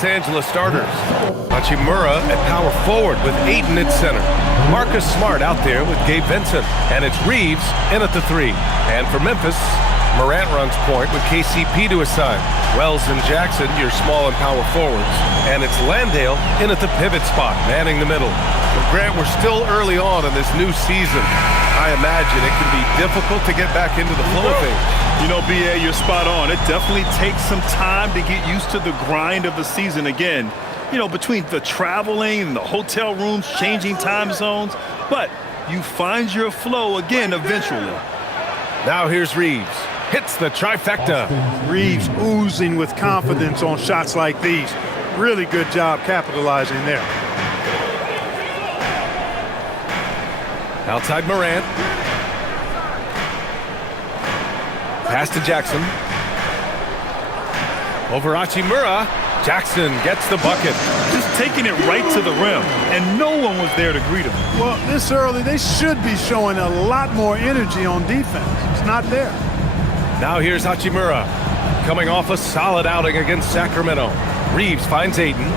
Los Angeles starters. Hachimura at power forward with Ayton at center. Marcus Smart out there with Gabe Vincent. And it's Reeves in at the 3. And for Memphis, Morant runs point with KCP to his side. Wells and Jackson, your small and power forwards. And it's Landale in at the pivot spot, manning the middle. But Grant, we're still early on in this new season. I imagine it can be difficult to get back into the flow of things. You know, B.A., you're spot on. It definitely takes some time to get used to the grind of the season again. You know, between the traveling and the hotel rooms, changing time zones. But you find your flow again eventually. Now here's Reeves. Hits the trifecta. Reeves oozing with confidence on shots like these. Really good job capitalizing there. Outside Morant. Pass to Jackson. Over Hachimura. Jackson gets the bucket. Just taking it right to the rim, and no one was there to greet him. Well, this early, they should be showing a lot more energy on defense. It's not there. Now here's Hachimura, coming off a solid outing against Sacramento. Reeves finds Ayton.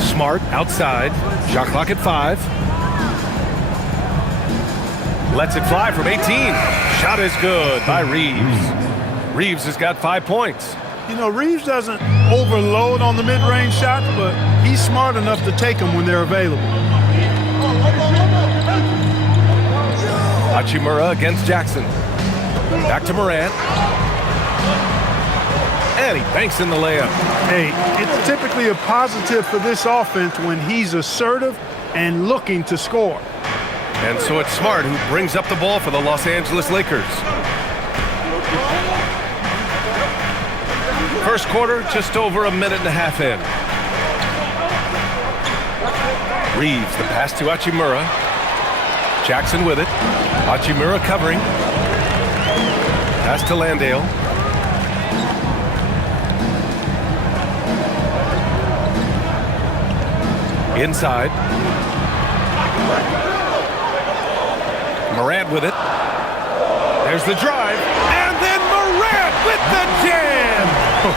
Smart outside. Shot clock at 5. Lets it fly from 18. Shot is good by Reeves. Reeves has got 5 points. You know, Reeves doesn't overload on the mid-range shots, but he's smart enough to take them when they're available. Hachimura against Jackson. Back to Morant. And he banks in the layup. Hey, it's typically a positive for this offense when he's assertive and looking to score. And so it's Smart who brings up the ball for the Los Angeles Lakers. First quarter, just over a minute and a half in. Reeves, the pass to Hachimura. Jackson with it. Hachimura covering. Pass to Landale. Inside. Morant with it. There's the drive. And then Morant with the jam.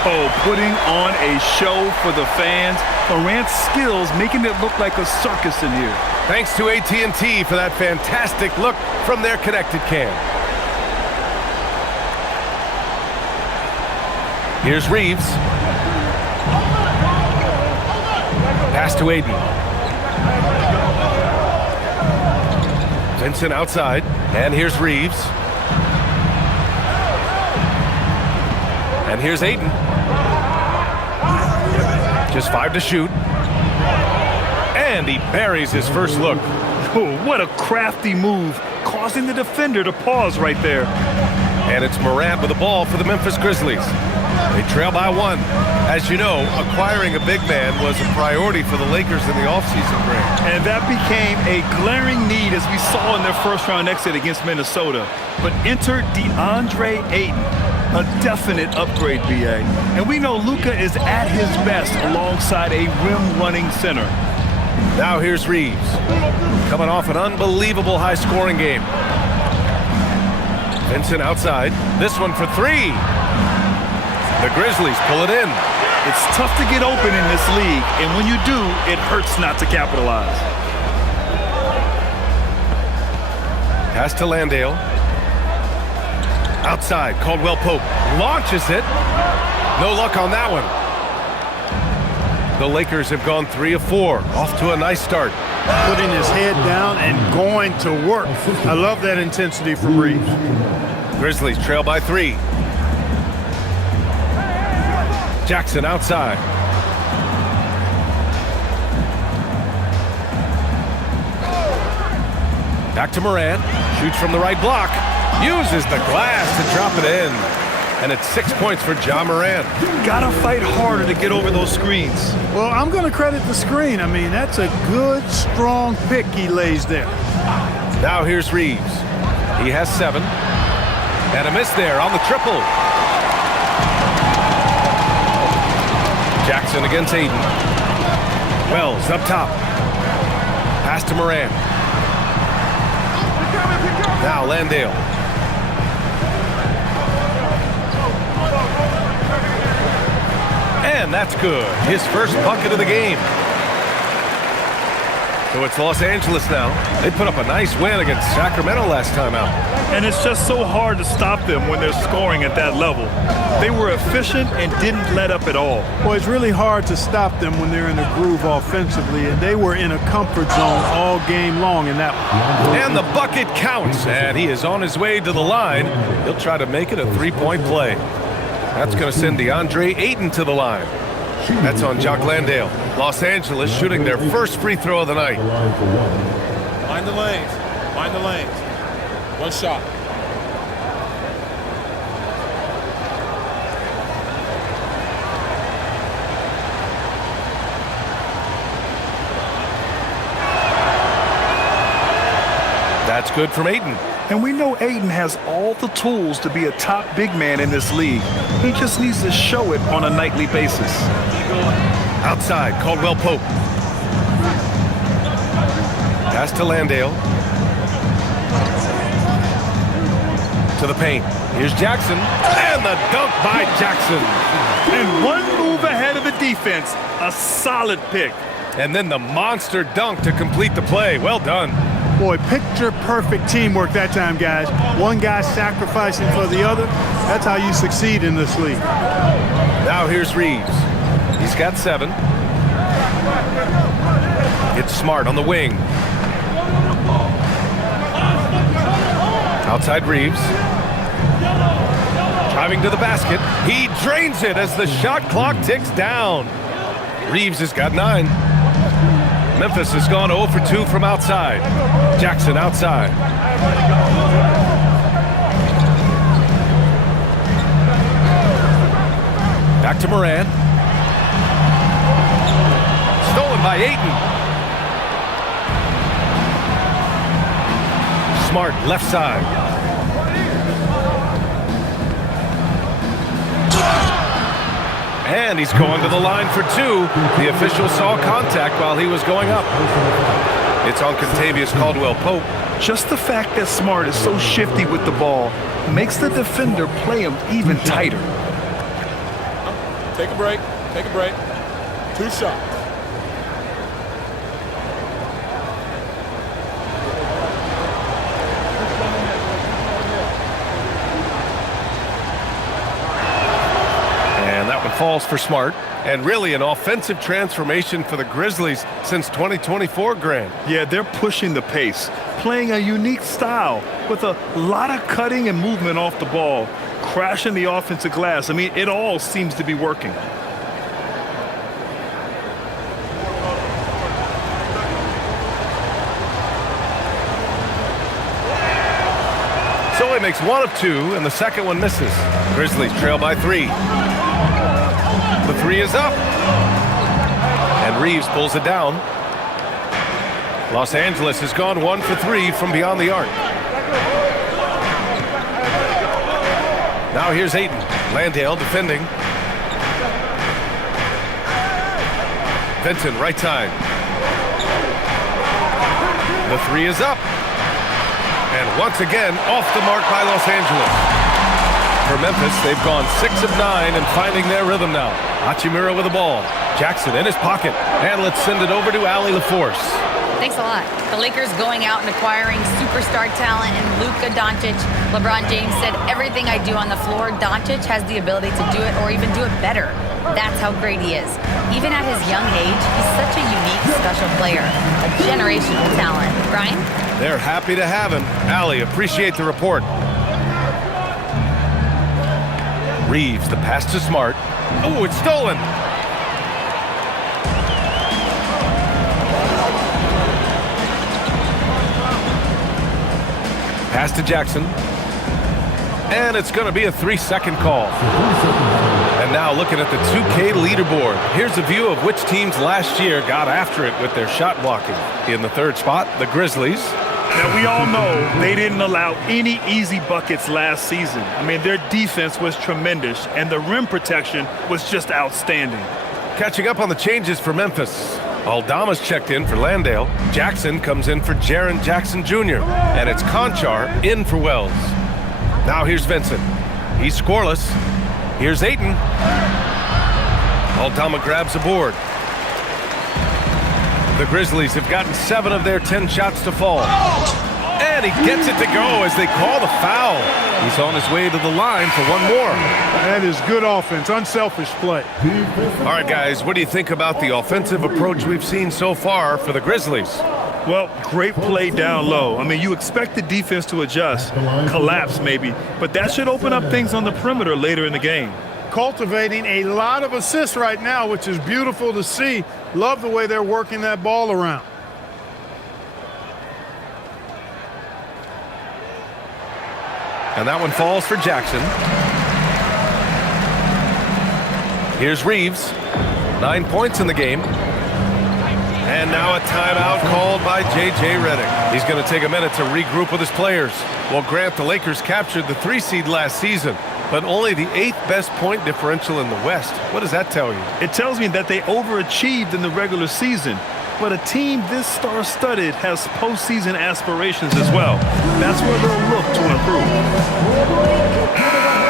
Oh, putting on a show for the fans. Morant's skills making it look like a circus in here. Thanks to AT&T for that fantastic look from their connected cam. Here's Reeves. Pass to Ayton. Vincent outside. And here's Reeves. And here's Ayton. Just 5 to shoot. And he buries his first look. Oh, what a crafty move, causing the defender to pause right there. And it's Morant with the ball for the Memphis Grizzlies. They trail by 1. As you know, acquiring a big man was a priority for the Lakers in the offseason, Grant. And that became a glaring need as we saw in their first-round exit against Minnesota. But enter DeAndre Ayton, a definite upgrade, B.A. And we know Luka is at his best alongside a rim-running center. Now here's Reeves, coming off an unbelievable high-scoring game. Vincent outside. This one for 3. The Grizzlies pull it in. It's tough to get open in this league, and when you do, it hurts not to capitalize. Pass to Landale. Outside, Caldwell Pope launches it. No luck on that one. The Lakers have gone 3 of 4, off to a nice start. Putting his head down and going to work. I love that intensity from Reeves. Grizzlies trail by 3. Jackson outside. Back to Morant. Shoots from the right block. Uses the glass to drop it in. And it's 6 points for Ja Morant. Gotta fight harder to get over those screens. Well, I'm going to credit the screen. I mean, that's a good, strong pick he lays there. Now here's Reeves. He has 7. And a miss there on the triple. Jackson against Ayton. Wells up top. Pass to Morant. Now Landale. And that's good. His first bucket of the game. So it's Los Angeles now. They put up a nice win against Sacramento last time out. And it's just so hard to stop them when they're scoring at that level. They were efficient and didn't let up at all. Well, it's really hard to stop them when they're in a groove offensively, and they were in a comfort zone all game long in that one. And the bucket counts, and he is on his way to the line. He'll try to make it a three-point play. That's going to send DeAndre Ayton to the line. That's on Jock Landale. Los Angeles shooting their first free throw of the night. Mind the lanes. Mind the lanes. One shot. That's good from Ayton. And we know Ayton has all the tools to be a top big man in this league. He just needs to show it on a nightly basis. Outside, Caldwell Pope. Pass to Landale. To the paint. Here's Jackson. And the dunk by Jackson. And one move ahead of the defense. A solid pick. And then the monster dunk to complete the play. Well done. Boy, picture-perfect teamwork that time, guys. One guy sacrificing for the other. That's how you succeed in this league. Now here's Reeves. He's got 7. It's Smart on the wing. Outside Reeves. Driving to the basket. He drains it as the shot clock ticks down. Reeves has got 9. Memphis has gone 0 for 2 from outside. Jackson outside. Back to Moran. Stolen by Ayton. Smart left side. And he's going to the line for 2. The official saw contact while he was going up. It's on Contavious Caldwell-Pope. Just the fact that Smart is so shifty with the ball makes the defender play him even tighter. Take a break. Take a break. 2 shots. Falls for Smart, and really an offensive transformation for the Grizzlies since 2024, Grant. Yeah, they're pushing the pace, playing a unique style with a lot of cutting and movement off the ball, crashing the offensive glass. I mean, it all seems to be working. So he makes 1 of 2, and the second one misses. Grizzlies trail by 3. The 3 is up. And Reeves pulls it down. Los Angeles has gone 1 for 3 from beyond the arc. Now here's Ayton. Landale defending. Vincent right side. The 3 is up. And once again, off the mark by Los Angeles. For Memphis, they've gone 6 of 9 and finding their rhythm now. Hachimura with the ball. Jackson in his pocket. And let's send it over to Allie LaForce. Thanks a lot. The Lakers going out and acquiring superstar talent in Luka Doncic. LeBron James said, everything I do on the floor, Doncic has the ability to do it or even do it better. That's how great he is. Even at his young age, he's such a unique, special player. A generational talent. Brian? They're happy to have him. Allie, appreciate the report. Reeves, the pass to Smart. Oh, it's stolen. Pass to Jackson. And it's going to be a 3-second call. And now looking at the 2K leaderboard. Here's a view of which teams last year got after it with their shot blocking. In the 3rd spot, the Grizzlies. Now, we all know they didn't allow any easy buckets last season. I mean, their defense was tremendous, and the rim protection was just outstanding. Catching up on the changes for Memphis. Aldama's checked in for Landale. Jackson comes in for Jaren Jackson Jr. And it's Conchar in for Wells. Now here's Vincent. He's scoreless. Here's Ayton. Aldama grabs the board. The Grizzlies have gotten 7 of their 10 shots to fall. And he gets it to go as they call the foul. He's on his way to the line for one more. That is good offense, unselfish play. All right, guys, what do you think about the offensive approach we've seen so far for the Grizzlies? Well, great play down low. I mean, you expect the defense to adjust, collapse maybe, but that should open up things on the perimeter later in the game. Cultivating a lot of assists right now, which is beautiful to see. Love the way they're working that ball around. And that one falls for Jackson. Here's Reeves. 9 points in the game. And now a timeout called by J.J. Redick. He's going to take a minute to regroup with his players. Well, Grant, the Lakers captured the 3 seed last season, but only the 8th best point differential in the West. What does that tell you? It tells me that they overachieved in the regular season. But a team this star-studded has postseason aspirations as well. That's where they'll look to improve.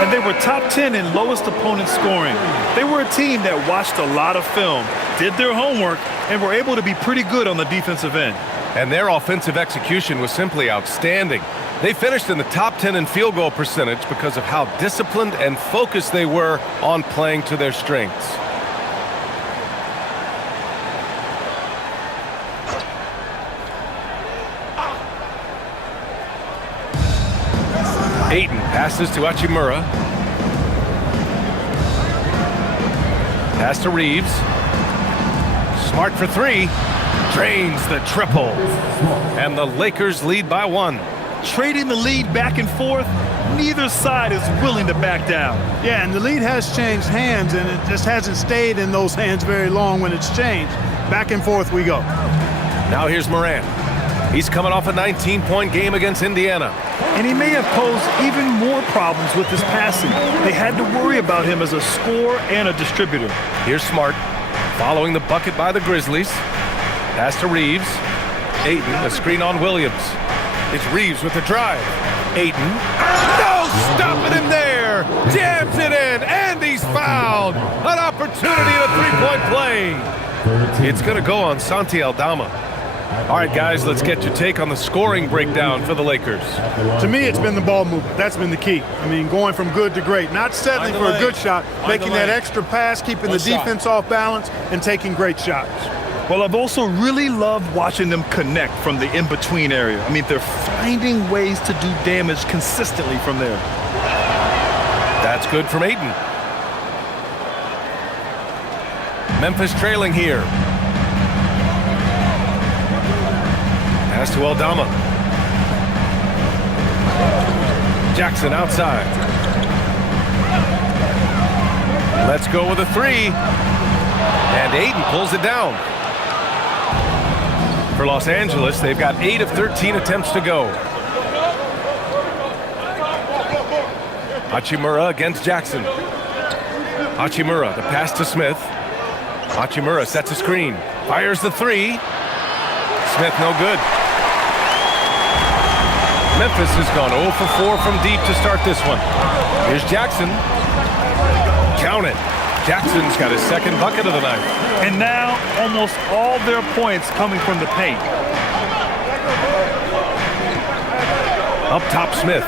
And they were top 10 in lowest opponent scoring. They were a team that watched a lot of film, did their homework, and were able to be pretty good on the defensive end. And their offensive execution was simply outstanding. They finished in the top 10 in field goal percentage because of how disciplined and focused they were on playing to their strengths. Ayton passes to Hachimura. Pass to Reeves. Smart for 3. Drains the triple. And the Lakers lead by 1. Trading the lead back and forth, neither side is willing to back down. Yeah, and the lead has changed hands, and it just hasn't stayed in those hands very long when it's changed. Back and forth we go. Now here's Morant. He's coming off a 19-point game against Indiana. And he may have posed even more problems with his passing. They had to worry about him as a scorer and a distributor. Here's Smart, following the bucket by the Grizzlies. Pass to Reeves. Ayton, a screen on Williams. It's Reeves with the drive. Ayton. No stopping him there. Jams it in, and he's fouled. An opportunity at a three-point play. It's going to go on Santi Aldama. All right, guys, let's get your take on the scoring breakdown for the Lakers. To me, it's been the ball movement. That's been the key. I mean, going from good to great. Not settling for a good shot, making that extra pass, keeping the defense off balance, and taking great shots. Well, I've also really loved watching them connect from the in-between area. I mean, they're finding ways to do damage consistently from there. That's good from Ayton. Memphis trailing here. Pass to Aldama. Jackson outside. Let's go with a 3. And Ayton pulls it down. For Los Angeles, they've got 8 of 13 attempts to go. Hachimura against Jackson. Hachimura, the pass to Smith. Hachimura sets a screen. Fires the 3. Smith no good. Memphis has gone 0 for 4 from deep to start this one. Here's Jackson. Count it. Jackson's got his second bucket of the night. And now almost all their points coming from the paint. Up top, Smith.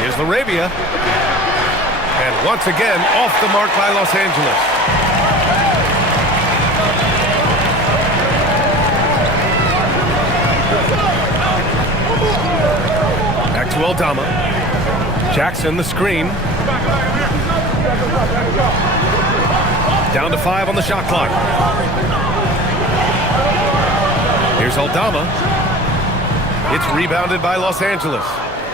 Here's Laravia. And once again, off the mark by Los Angeles. Back to Aldama. Jackson, the screen. Down to 5 on the shot clock. Here's Aldama. It's rebounded by Los Angeles.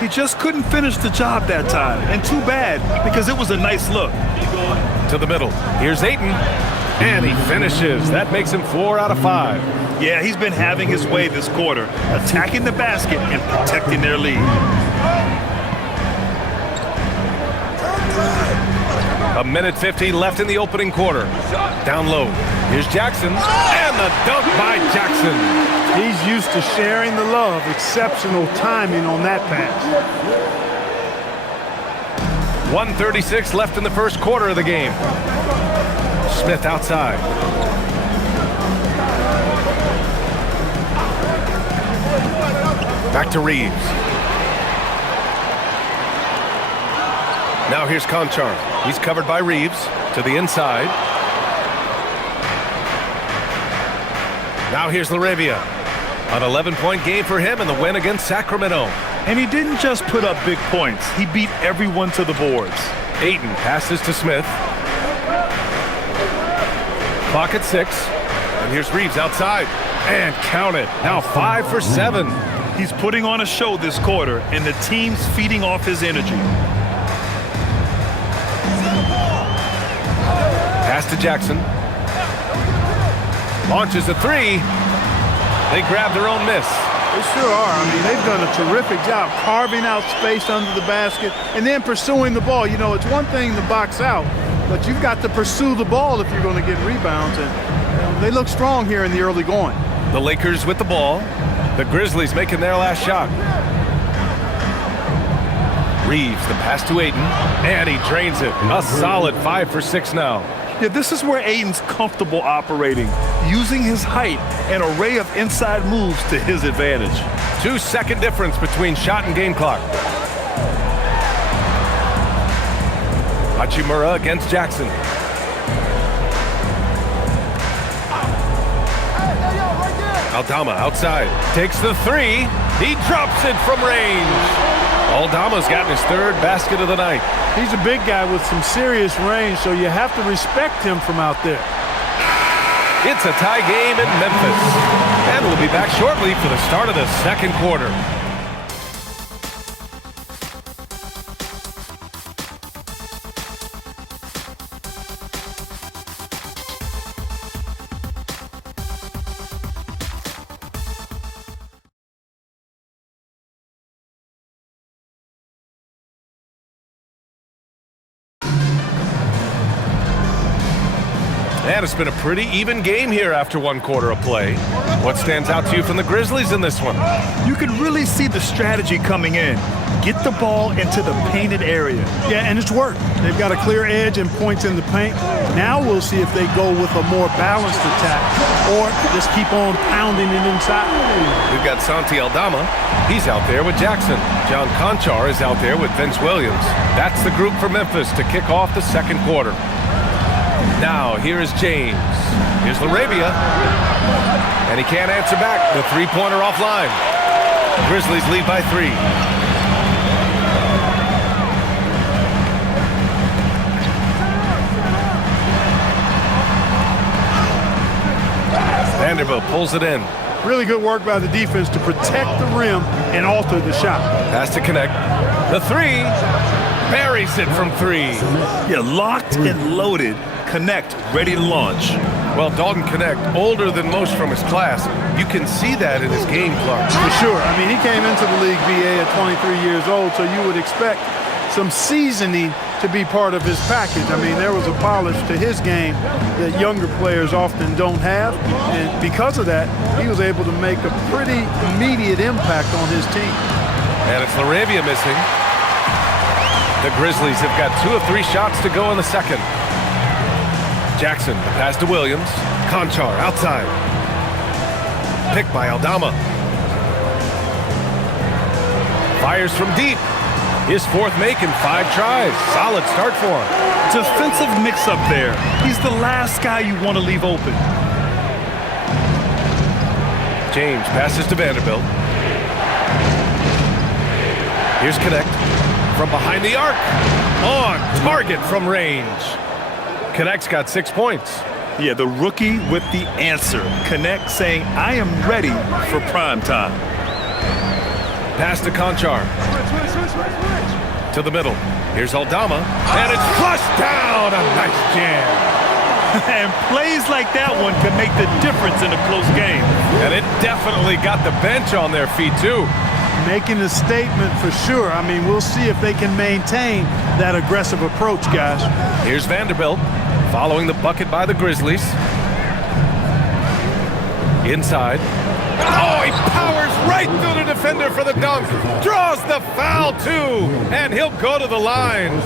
He just couldn't finish the job that time. And too bad, because it was a nice look. To the middle. Here's Ayton. And he finishes. That makes him 4 out of 5. Yeah, he's been having his way this quarter, attacking the basket and protecting their lead. A minute 50 left in the opening quarter. Down low. Here's Jackson. And the dunk by Jackson. He's used to sharing the love. Exceptional timing on that pass. 1:36 left in the first quarter of the game. Smith outside. Back to Reeves. Now here's Conchar. He's covered by Reeves to the inside. Now here's Laravia. An 11-point game for him in the win against Sacramento. And he didn't just put up big points. He beat everyone to the boards. Ayton passes to Smith. Clock at 6. And here's Reeves outside. And count it. Now 5 for 7. He's putting on a show this quarter, and the team's feeding off his energy. Pass to Jackson. Launches a 3. They grab their own miss. They sure are. I mean, they've done a terrific job carving out space under the basket and then pursuing the ball. You know, it's one thing to box out, but you've got to pursue the ball if you're going to get rebounds. And they look strong here in the early going. The Lakers with the ball. The Grizzlies making their last shot. Reeves, the pass to Ayton, and he drains it. A solid 5 for 6 now. Yeah, this is where Ayton's comfortable operating, using his height and array of inside moves to his advantage. 2-second difference between shot and game clock. Hachimura against Jackson. Aldama outside. Takes the 3. He drops it from range. Aldama's gotten his 3rd basket of the night. He's a big guy with some serious range, so you have to respect him from out there. It's a tie game in Memphis. And we'll be back shortly for the start of the second quarter. And it's been a pretty even game here after 1 quarter of play. What stands out to you from the Grizzlies in this one? You can really see the strategy coming in. Get the ball into the painted area. Yeah, and it's worked. They've got a clear edge and points in the paint. Now we'll see if they go with a more balanced attack or just keep on pounding it inside. We've got Santi Aldama. He's out there with Jackson. John Conchar is out there with Vince Williams. That's the group for Memphis to kick off the second quarter. Now, here is James. Here's Laravia. And he can't answer back. The 3-pointer offline. Grizzlies lead by 3. Vanderbilt pulls it in. Really good work by the defense to protect the rim and alter the shot. Has to connect. The 3. Buries it from 3. Yeah, locked and loaded. Connect, ready to launch. Well, Dalton Connect, older than most from his class. You can see that in his game, Clark. For sure. I mean, he came into the league, BA, at 23 years old, so you would expect some seasoning to be part of his package. I mean, there was a polish to his game that younger players often don't have, and because of that, he was able to make a pretty immediate impact on his team. And it's Laravia missing. The Grizzlies have got 2 of 3 shots to go in the second. Jackson, the pass to Williams. Conchar outside. Picked by Aldama. Fires from deep. His 4th make in 5 tries. Solid start for him. Defensive mix-up there. He's the last guy you want to leave open. James passes to Vanderbilt. Here's Connect. From behind the arc. On target from range. Connect's got 6 points. Yeah, the rookie with the answer. Connect saying, I am ready for prime time. Pass to Conchar. To the middle. Here's Aldama. And it's flushed down. A nice jam. And plays like that one can make the difference in a close game. And it definitely got the bench on their feet, too. Making a statement for sure. I mean, we'll see if they can maintain that aggressive approach, guys. Here's Vanderbilt. Following the bucket by the Grizzlies. Inside. Oh, he powers right through the defender for the dunk. Draws the foul, too. And he'll go to the line.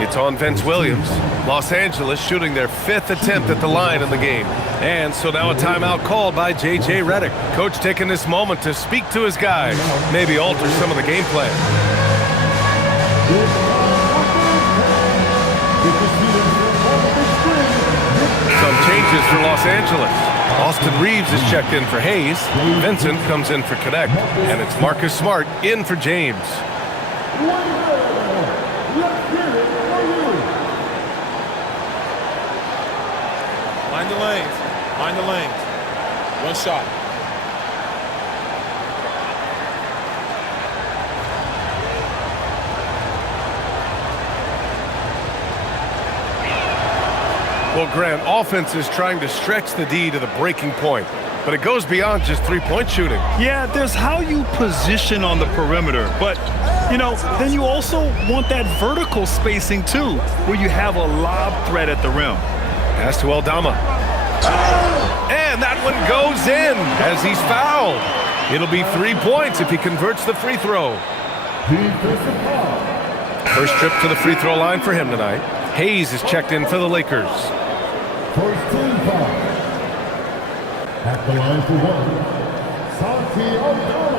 It's on Vince Williams. Los Angeles shooting their 5th attempt at the line in the game. And so now a timeout called by J.J. Redick. Coach taking this moment to speak to his guys. Maybe alter some of the game plan. Some changes for Los Angeles. Austin Reeves is checked in for Hayes. Vincent comes in for Connect. And it's Marcus Smart in for James. Mind the lanes. Mind the lanes. One shot. Well, Grant, offense is trying to stretch the D to the breaking point, but it goes beyond just three-point shooting. Yeah, there's how you position on the perimeter, but, you know, then you also want that vertical spacing, too, where you have a lob threat at the rim. Pass to Aldama. And that one goes in as he's fouled. It'll be 3 points if he converts the free throw. First trip to the free throw line for him tonight. Hayes is checked in for the Lakers. First team foul. At the line for one, Santi Aldama.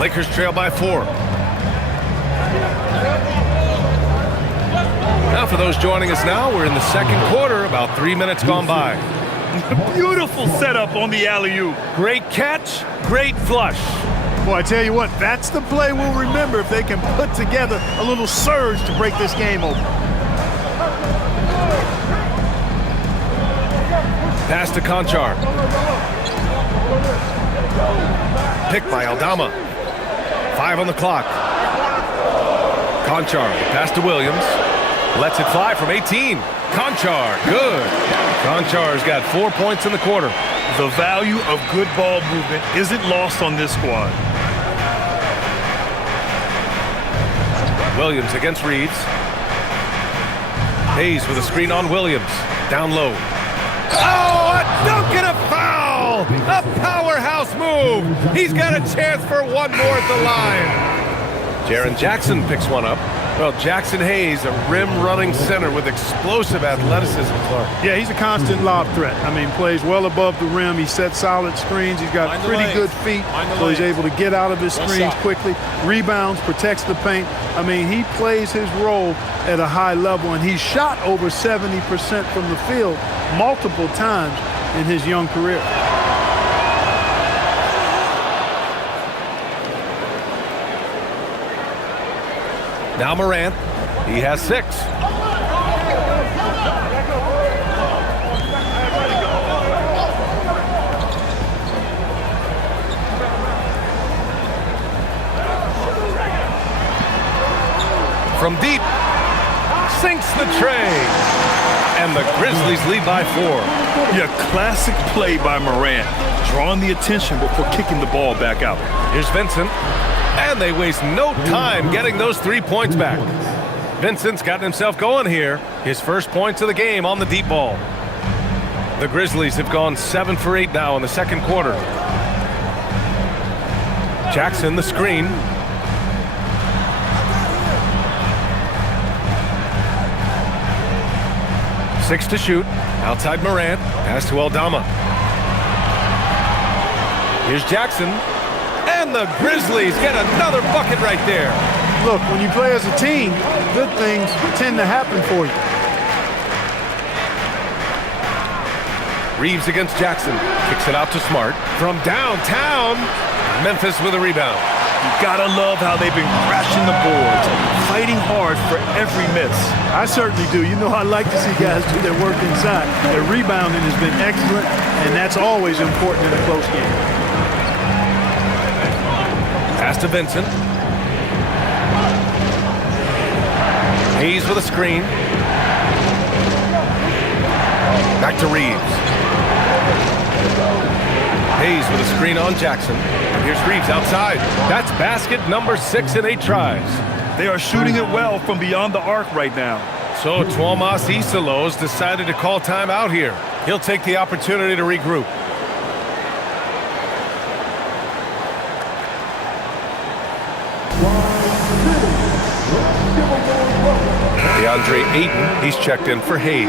Lakers trail by 4. Now for those joining us now, we're in the second quarter, about 3 minutes gone by. Beautiful setup on the alley-oop. Great catch, great flush. Boy, I tell you what, that's the play we'll remember if they can put together a little surge to break this game open. Pass to Conchar. Picked by Aldama. 5 on the clock. Conchar, pass to Williams. Lets it fly from 18. Conchar, good. Conchar's got 4 points in the quarter. The value of good ball movement isn't lost on this squad. Williams against Reeves. Hayes with a screen on Williams. Down low. Oh, a dunk and a foul! A powerhouse move. He's got a chance for one more at the line. Jaren Jackson picks one up. Well, Jackson Hayes, a rim-running center with explosive athleticism, Clark. Yeah, he's a constant lob threat. I mean, plays well above the rim. He sets solid screens. He's got pretty good feet, so he's able to get out of his screens quickly. Rebounds, protects the paint. I mean, he plays his role at a high level, and he's shot over 70% from the field multiple times in his young career. Now Morant, he has 6. From deep, sinks the tray. And the Grizzlies lead by 4. Yeah, classic play by Morant, drawing the attention before kicking the ball back out. Here's Vincent. And they waste no time getting those 3 points back. Vincent's gotten himself going here. His first points of the game on the deep ball. The Grizzlies have gone 7 for 8 now in the second quarter. Jackson, the screen. Six to shoot. Outside Morant. Pass to Aldama. Here's Jackson. And the Grizzlies get another bucket right there. Look, when you play as a team, good things tend to happen for you. Reeves against Jackson. Kicks it out to Smart. From downtown, Memphis with a rebound. You gotta love how they've been crashing the boards, fighting hard for every miss. I certainly do. You know, I like to see guys do their work inside. Their rebounding has been excellent, and that's always important in a close game. Pass to Vincent. Hayes with a screen. Back to Reeves. Hayes with a screen on Jackson. And here's Reeves outside. That's basket number 6 in 8 tries. They are shooting it well from beyond the arc right now. So Tuomas Isalos decided to call timeout here. He'll take the opportunity to regroup. DeAndre Ayton, he's checked in for Hayes.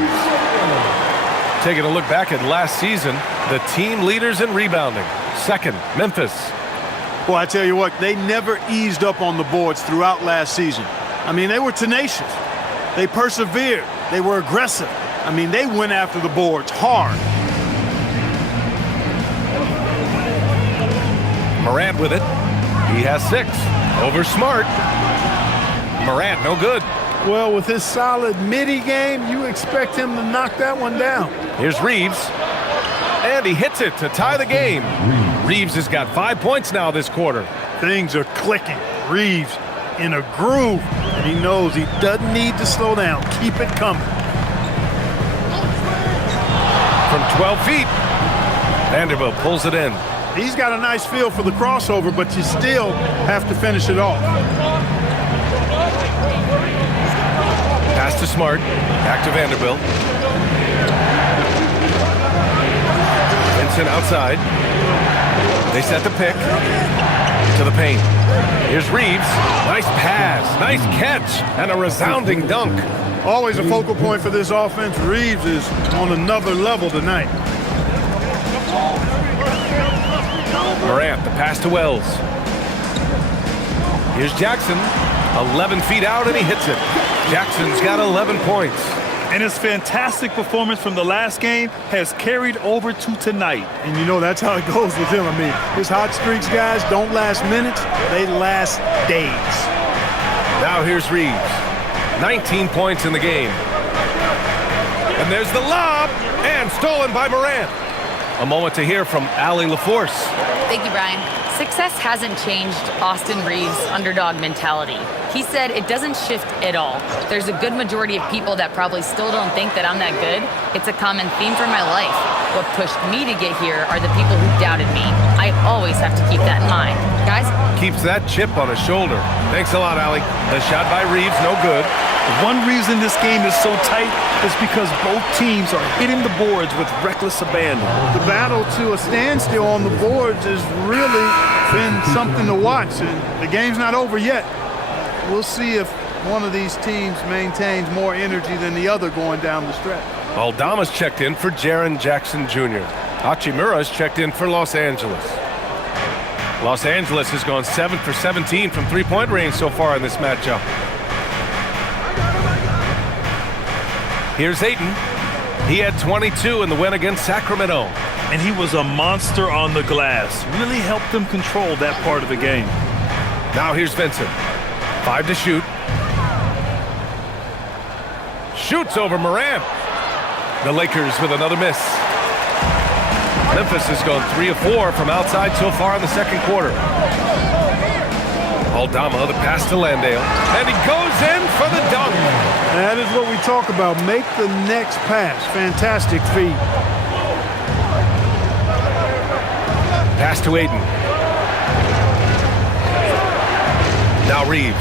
Taking a look back at last season, the team leaders in rebounding. Second, Memphis. Well, I tell you what, they never eased up on the boards throughout last season. I mean, they were tenacious. They persevered. They were aggressive. I mean, they went after the boards hard. Morant with it. He has 6. Over Smart. Morant, no good. Well, with his solid midi game, you expect him to knock that one down. Here's Reeves. And he hits it to tie the game. Reeves has got 5 points now this quarter. Things are clicking. Reeves in a groove, and he knows he doesn't need to slow down. Keep it coming. From 12 feet, Vanderbilt pulls it in. He's got a nice feel for the crossover, but you still have to finish it off. Pass to Smart. Back to Vanderbilt. Vincent outside. They set the pick. To the paint. Here's Reeves. Nice pass. Nice catch. And a resounding dunk. Always a focal point for this offense. Reeves is on another level tonight. Morant, the pass to Wells. Here's Jackson. 11 feet out, and he hits it. Jackson's got 11 points. And his fantastic performance from the last game has carried over to tonight. And you know that's how it goes with him. I mean, his hot streaks, guys, don't last minutes. They last days. Now here's Reeves. 19 points in the game. And there's the lob, and stolen by Morant. A moment to hear from Allie LaForce. Thank you, Brian. Success hasn't changed Austin Reeves' underdog mentality. He said it doesn't shift at all. There's a good majority of people that probably still don't think that I'm that good. It's a common theme for my life. What pushed me to get here are the people who doubted me. I always have to keep that in mind. Guys? Keeps that chip on his shoulder. Thanks a lot, Allie. The shot by Reeves, no good. One reason this game is so tight is because both teams are hitting the boards with reckless abandon. The battle to a standstill on the boards has really been something to watch, and the game's not over yet. We'll see if one of these teams maintains more energy than the other going down the stretch. Aldama's checked in for Jaren Jackson Jr. Hachimura's checked in for Los Angeles. Los Angeles has gone 7 for 17 from three-point range so far in this matchup. Here's Ayton. He had 22 in the win against Sacramento. And he was a monster on the glass. Really helped them control that part of the game. Now here's Vincent. 5 to shoot. Shoots over Morant. The Lakers with another miss. Memphis has gone 3 of 4 from outside so far in the second quarter. Aldama, the pass to Landale. And he goes in for the dunk. That is what we talk about. Make the next pass. Fantastic feed. Pass to Ayton. Now Reeves.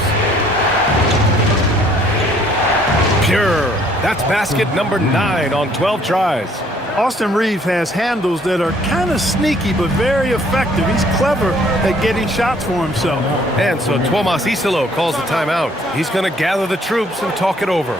Pure. That's basket number 9 on 12 tries. Austin Reeves has handles that are kind of sneaky but very effective. He's clever at getting shots for himself. And so Tuomas Isalo calls the timeout. He's going to gather the troops and talk it over.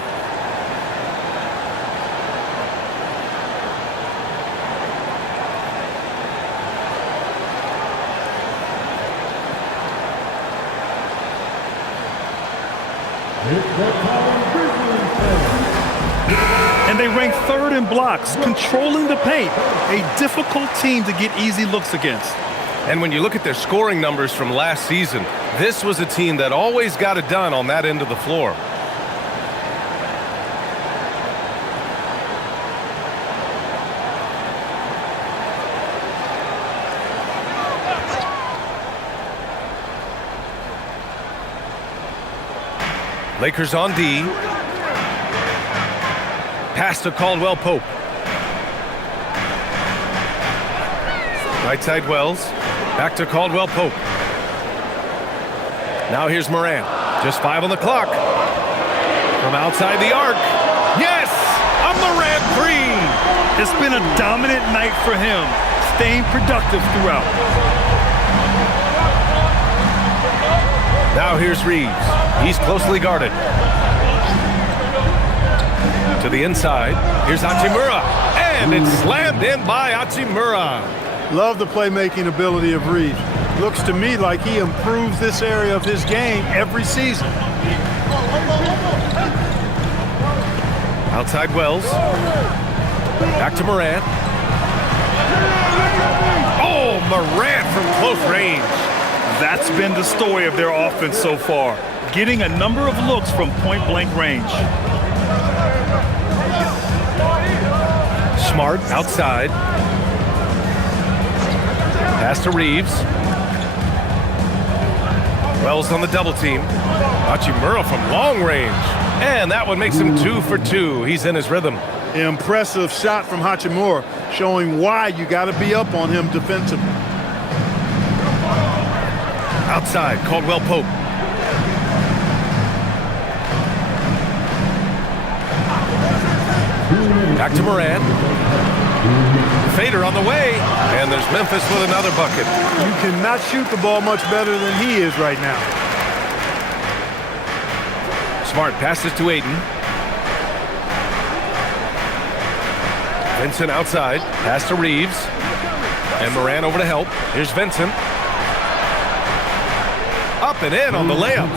And they rank 3rd in blocks, controlling the paint. A difficult team to get easy looks against. And when you look at their scoring numbers from last season, this was a team that always got it done on that end of the floor. Lakers on D. Pass to Caldwell Pope. Right side Wells. Back to Caldwell Pope. Now here's Morant. Just 5 on the clock. From outside the arc. Yes! A Morant three! It's been a dominant night for him, staying productive throughout. Now here's Reeves. He's closely guarded. To the inside. Here's Hachimura. And it's slammed in by Hachimura. Love the playmaking ability of Reeves. Looks to me like he improves this area of his game every season. Outside Wells. Back to Morant. Oh, Morant from close range. That's been the story of their offense so far, getting a number of looks from point-blank range. Smart outside. Pass to Reeves. Wells on the double team. Hachimura from long range. And that one makes him 2 for 2. He's in his rhythm. Impressive shot from Hachimura, showing why you got to be up on him defensively. Outside, Caldwell Pope. Back to Morant. Fader on the way. And there's Memphis with another bucket. You cannot shoot the ball much better than he is right now. Smart passes to Ayton. Vincent outside. Pass to Reeves. And Morant over to help. Here's Vincent. Up and in on the layup.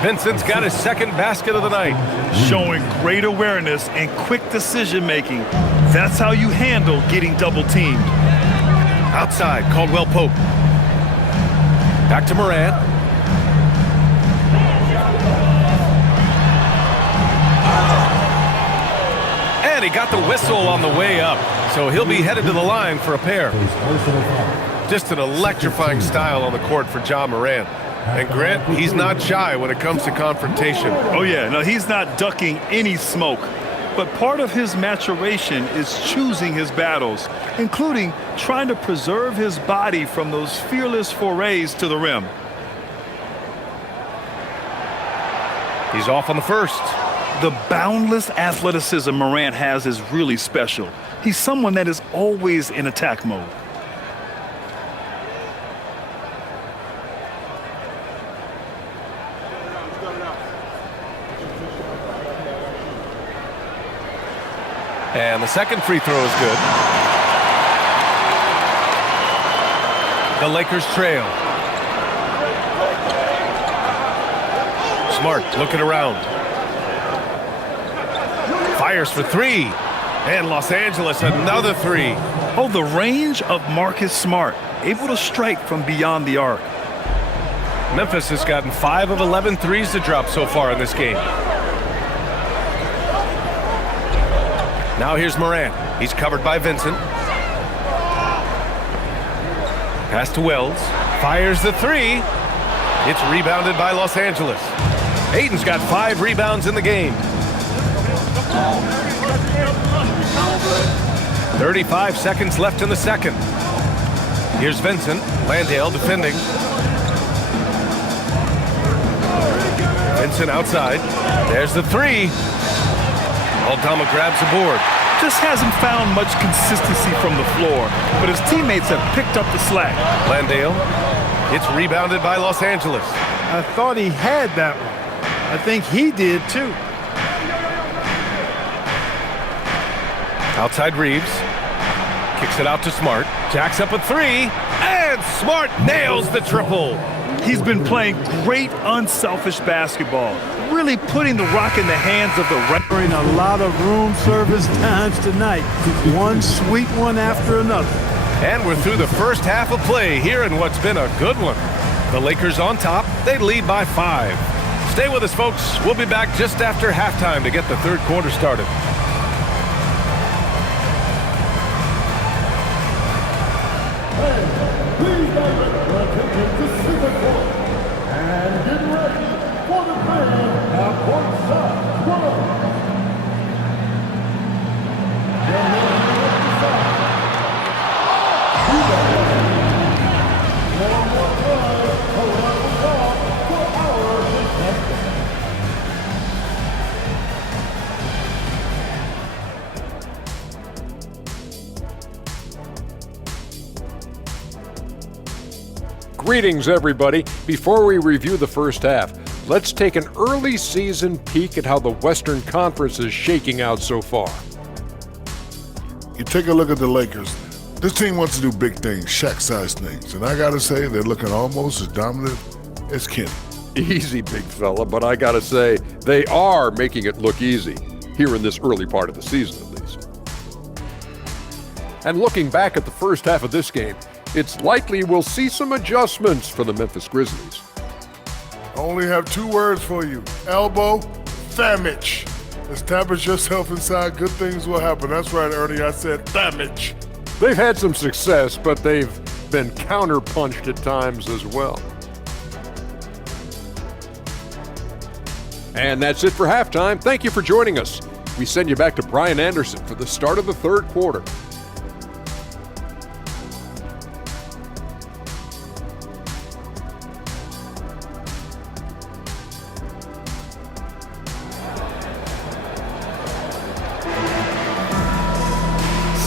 Vincent's got his second basket of the night. Showing great awareness and quick decision-making. That's how you handle getting double-teamed. Outside, Caldwell Pope. Back to Morant. And he got the whistle on the way up. So he'll be headed to the line for a pair. Just an electrifying style on the court for Ja Morant. And Grant, he's not shy when it comes to confrontation. Oh yeah, no, he's not ducking any smoke. But part of his maturation is choosing his battles, including trying to preserve his body from those fearless forays to the rim. He's off on the first. The boundless athleticism Morant has is really special. He's someone that is always in attack mode. And the second free throw is good. The Lakers trail. Smart looking around. Fires for three. And Los Angeles another three. Oh, the range of Marcus Smart, able to strike from beyond the arc. Memphis has gotten 5 of 11 threes to drop so far in this game. Now here's Morant. He's covered by Vincent. Pass to Wells. Fires the three. It's rebounded by Los Angeles. Ayton's got 5 rebounds in the game. 35 seconds left in the second. Here's Vincent. Landale defending. Vincent outside. There's the three. Aldama grabs the board. Just hasn't found much consistency from the floor, but his teammates have picked up the slack. Landale. It's rebounded by Los Angeles. I thought he had that one. I think he did too. Outside Reeves. Kicks it out to Smart. Jacks up a three. And Smart nails the triple. He's been playing great unselfish basketball, really putting the rock in the hands of the right. A lot of room service times tonight. One sweet one after another. And we're through the first half of play here in what's been a good one. The Lakers on top. They lead by 5. Stay with us, folks. We'll be back just after halftime to get the third quarter started. Please direct your attention to center court. And get ready for the band at courtside. Your man on the side. Greetings, everybody. Before we review the first half, let's take an early season peek at how the Western Conference is shaking out so far. You take a look at the Lakers. This team wants to do big things, Shaq-sized things, and I gotta say they're looking almost as dominant as Kenny. Easy, big fella, but I gotta say, they are making it look easy, here in this early part of the season at least. And looking back at the first half of this game, it's likely we'll see some adjustments for the Memphis Grizzlies. I only have 2 words for you. Elbow, damage. Establish yourself inside, good things will happen. That's right, Ernie, I said damage. They've had some success, but they've been counter-punched at times as well. And that's it for halftime. Thank you for joining us. We send you back to Brian Anderson for the start of the third quarter.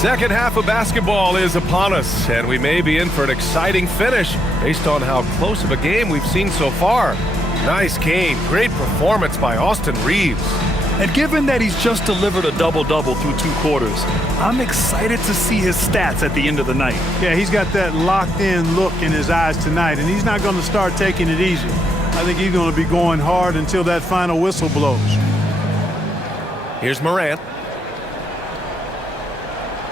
Second half of basketball is upon us, and we may be in for an exciting finish based on how close of a game we've seen so far. Nice game. Great performance by Austin Reeves. And given that he's just delivered a double-double through 2 quarters, I'm excited to see his stats at the end of the night. Yeah, he's got that locked-in look in his eyes tonight, and he's not going to start taking it easy. I think he's going to be going hard until that final whistle blows. Here's Morant.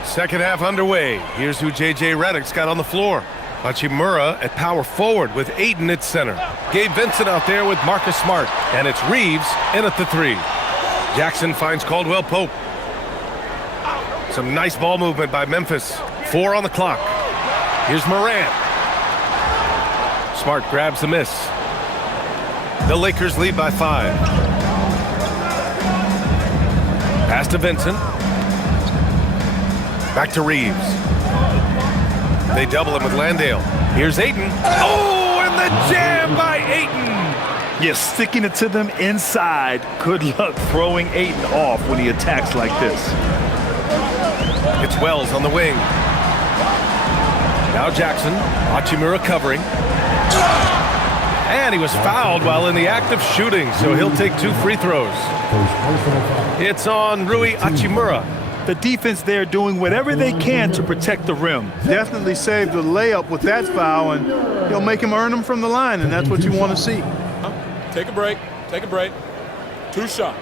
Second half underway. Here's who J.J. Redick's got on the floor. Hachimura at power forward with Ayton at center. Gabe Vincent out there with Marcus Smart. And it's Reeves in at the 3. Jackson finds Caldwell Pope. Some nice ball movement by Memphis. 4 on the clock. Here's Morant. Smart grabs the miss. The Lakers lead by 5. Pass to Vincent. Back to Reeves. They double him with Landale. Here's Ayton. Oh, and the jam by Ayton. Yeah, sticking it to them inside. Good luck throwing Ayton off when he attacks like this. It's Wells on the wing. Now Jackson. Hachimura covering. And he was fouled while in the act of shooting, so he'll take 2 free throws. It's on Rui Hachimura. The defense there doing whatever they can to protect the rim. Definitely saved the layup with that foul, and he'll make him earn them from the line, and that's what you want to see. Take a break. Take a break. 2 shots.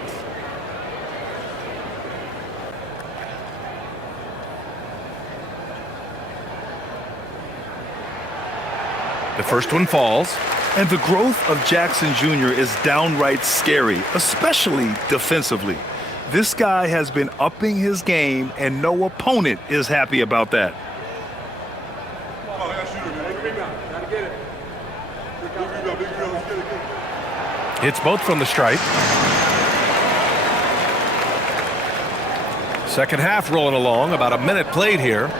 The first one falls. And the growth of Jackson Jr. is downright scary, especially defensively. This guy has been upping his game, and no opponent is happy about that. It's both from the stripe. Second half rolling along, about a minute played here.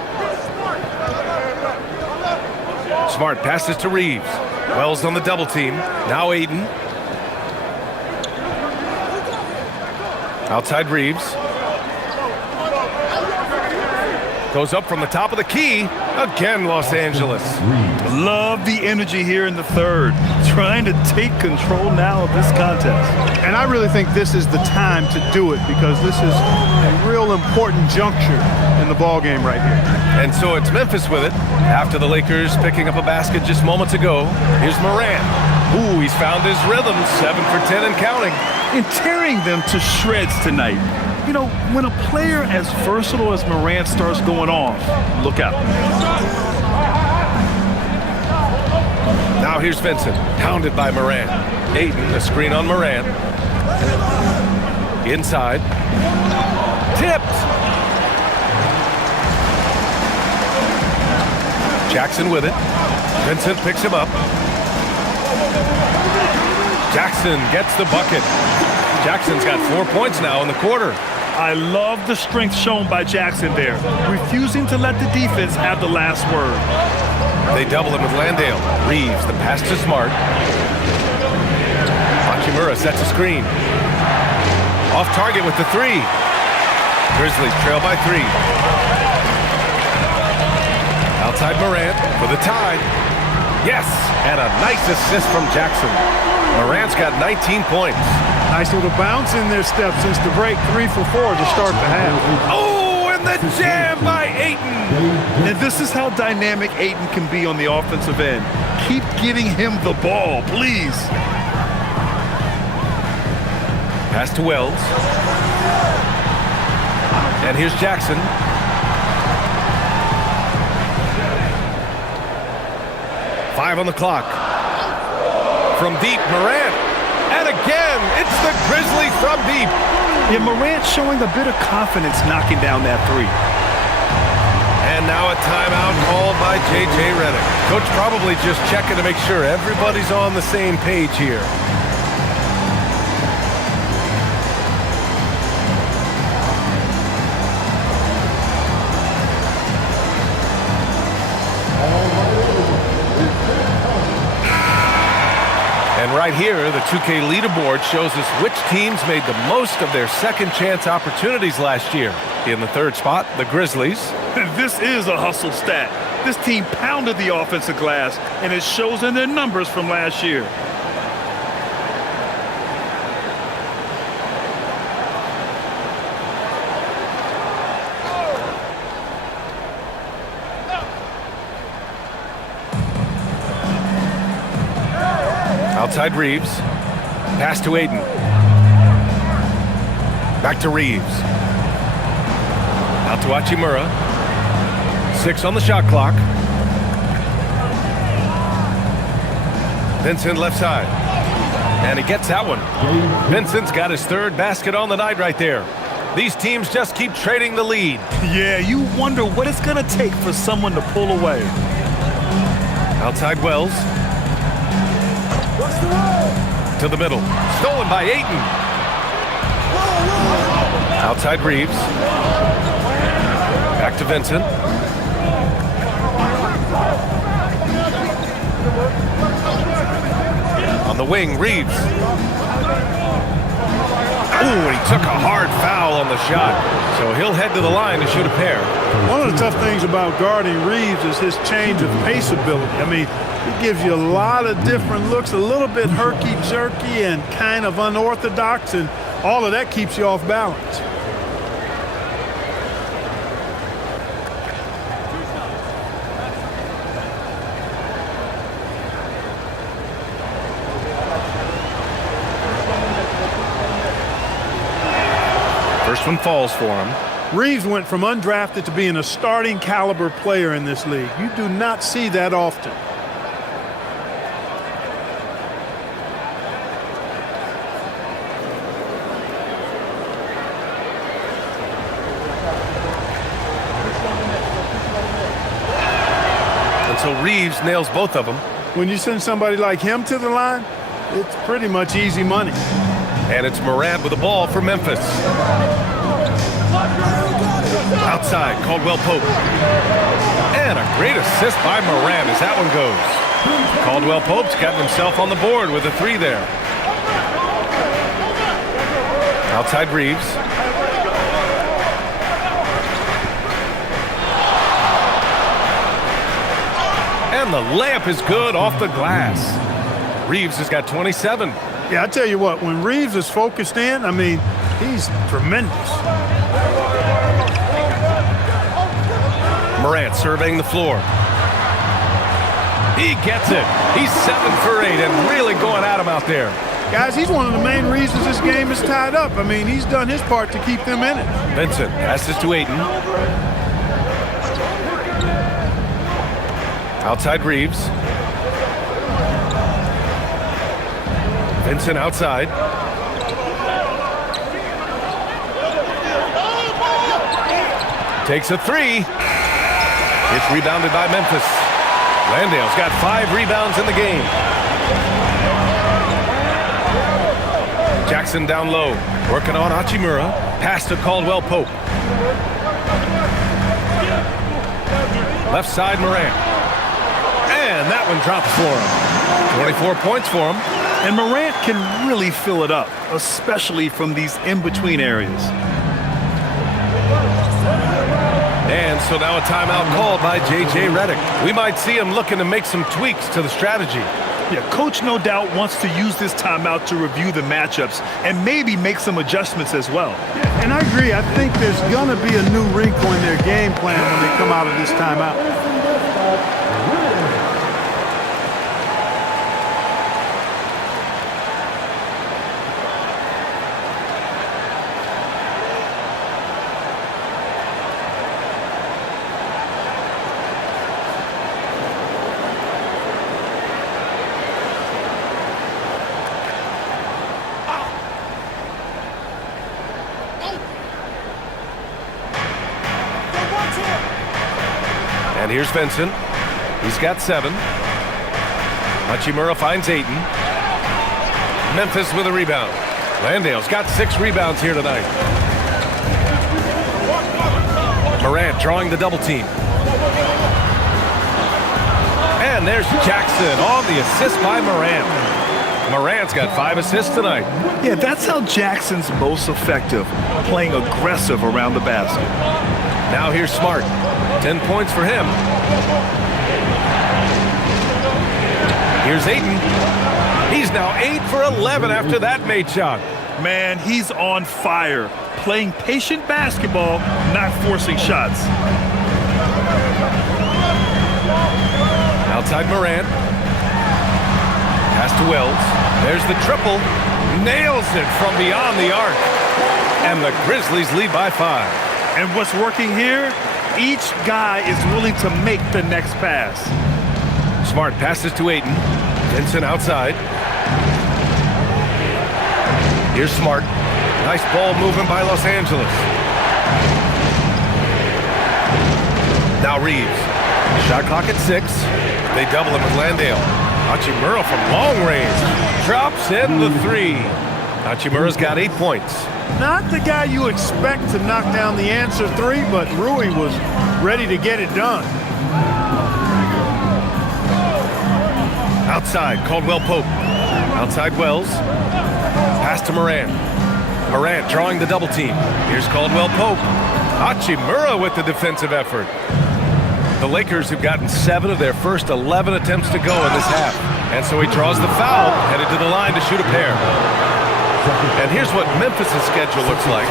Smart passes to Reeves. Wells on the double team. Now Ayton. Outside Reeves. Goes up from the top of the key. Again, Los Angeles. Love the energy here in the third. Trying to take control now of this contest. And I really think this is the time to do it because this is a real important juncture in the ball game right here. And so it's Memphis with it. After the Lakers picking up a basket just moments ago. Here's Morant. Ooh, he's found his rhythm. 7 for 10 and counting. And tearing them to shreds tonight. You know, when a player as versatile as Morant starts going off, look out. Now here's Vincent, hounded by Morant. Ayton, a screen on Morant. Inside. Tipped. Jackson with it. Vincent picks him up. Jackson gets the bucket. Jackson's got 4 points now in the quarter. I love the strength shown by Jackson there, refusing to let the defense have the last word. They double him with Landale. Reeves, the pass to Smart. Hachimura sets a screen. Off target with the 3. Grizzlies trail by 3. Outside Morant for the tie. Yes, and a nice assist from Jackson. Morant's got 19 points. Nice little bounce in their step since the break. 3 for 4 to start the half. Oh, and the jam by Ayton. And this is how dynamic Ayton can be on the offensive end. Keep getting him the ball, please. Pass to Wells. And here's Jackson. Five on the clock. From deep, Morant. And again, it's the Grizzlies from deep. Yeah, Morant showing a bit of confidence knocking down that three. And now a timeout called by J.J. Redick. Coach probably just checking to make sure everybody's on the same page here. And right here, the 2K leaderboard shows us which teams made the most of their second chance opportunities last year. In the third spot, the Grizzlies. This is a hustle stat. This team pounded the offensive glass, and it shows in their numbers from last year. Outside Reeves. Pass to Ayton. Back to Reeves. Out to Hachimura. 6 on the shot clock. Vincent left side. And he gets that one. Vincent's got his third basket on the night right there. These teams just keep trading the lead. Yeah, you wonder what it's going to take for someone to pull away. Outside Wells. To the middle. Stolen by Ayton. Outside Reeves. Back to Vincent. On the wing, Reeves. Ooh, he took a hard foul on the shot. So he'll head to the line to shoot a pair. One of the tough things about guarding Reeves is his change of pace ability. I mean, he gives you a lot of different looks, a little bit herky-jerky and kind of unorthodox, and all of that keeps you off balance. First one falls for him. Reeves went from undrafted to being a starting caliber player in this league. You do not see that often. And so Reeves nails both of them. When you send somebody like him to the line, it's pretty much easy money. And it's Morant with the ball for Memphis. Outside, Caldwell Pope. And a great assist by Morant as that one goes. Caldwell Pope's gotten himself on the board with a 3 there. Outside Reeves. And the layup is good off the glass. Reeves has got 27. Yeah, I tell you what, when Reeves is focused in, I mean, he's tremendous. Morant surveying the floor. He gets it. He's 7 for 8 and really going at him out there. Guys, he's one of the main reasons this game is tied up. I mean, he's done his part to keep them in it. Vincent passes to Ayton. Outside Reeves. Vincent outside. Takes a 3. It's rebounded by Memphis. Landale's got 5 rebounds in the game. Jackson down low, working on Hachimura. Pass to Caldwell Pope. Left side Morant. And that one drops for him. 24 points for him. And Morant can really fill it up, especially from these in-between areas. And And so now a timeout called by J.J. Redick. We might see him looking to make some tweaks to the strategy. Yeah, coach no doubt wants to use this timeout to review the matchups and maybe make some adjustments as well. Yeah, and I agree. I think there's going to be a new wrinkle in their game plan when they come out of this timeout. And here's Vincent. He's got 7. Hachimura finds Ayton. Memphis with a rebound. Landale's got 6 rebounds here tonight. Morant drawing the double team. And there's Jackson on the assist by Morant. Morant's got 5 assists tonight. Yeah, that's how Jackson's most effective, playing aggressive around the basket. Now here's Smart. 10 points for him. Here's Ayton. He's now 8 for 11 after that made shot. Man, he's on fire, playing patient basketball, not forcing shots. Outside Morant. Pass to Wells. There's the triple. Nails it from beyond the arc. And the Grizzlies lead by 5. And what's working here? Each guy is willing to make the next pass. Smart passes to Ayton. Vincent outside. Here's Smart. Nice ball movement by Los Angeles. Now Reeves. Shot clock at 6. They double him with Landale. Hachimura from long range. Drops in the 3. Hachimura's got 8 points. Not the guy you expect to knock down the answer 3, but Rui was ready to get it done. Outside, Caldwell Pope. Outside Wells. Pass to Morant. Morant drawing the double team. Here's Caldwell Pope. Hachimura with the defensive effort. The Lakers have gotten 7 of their first 11 attempts to go in this half. And so he draws the foul, headed to the line to shoot a pair. And here's what Memphis' schedule looks like.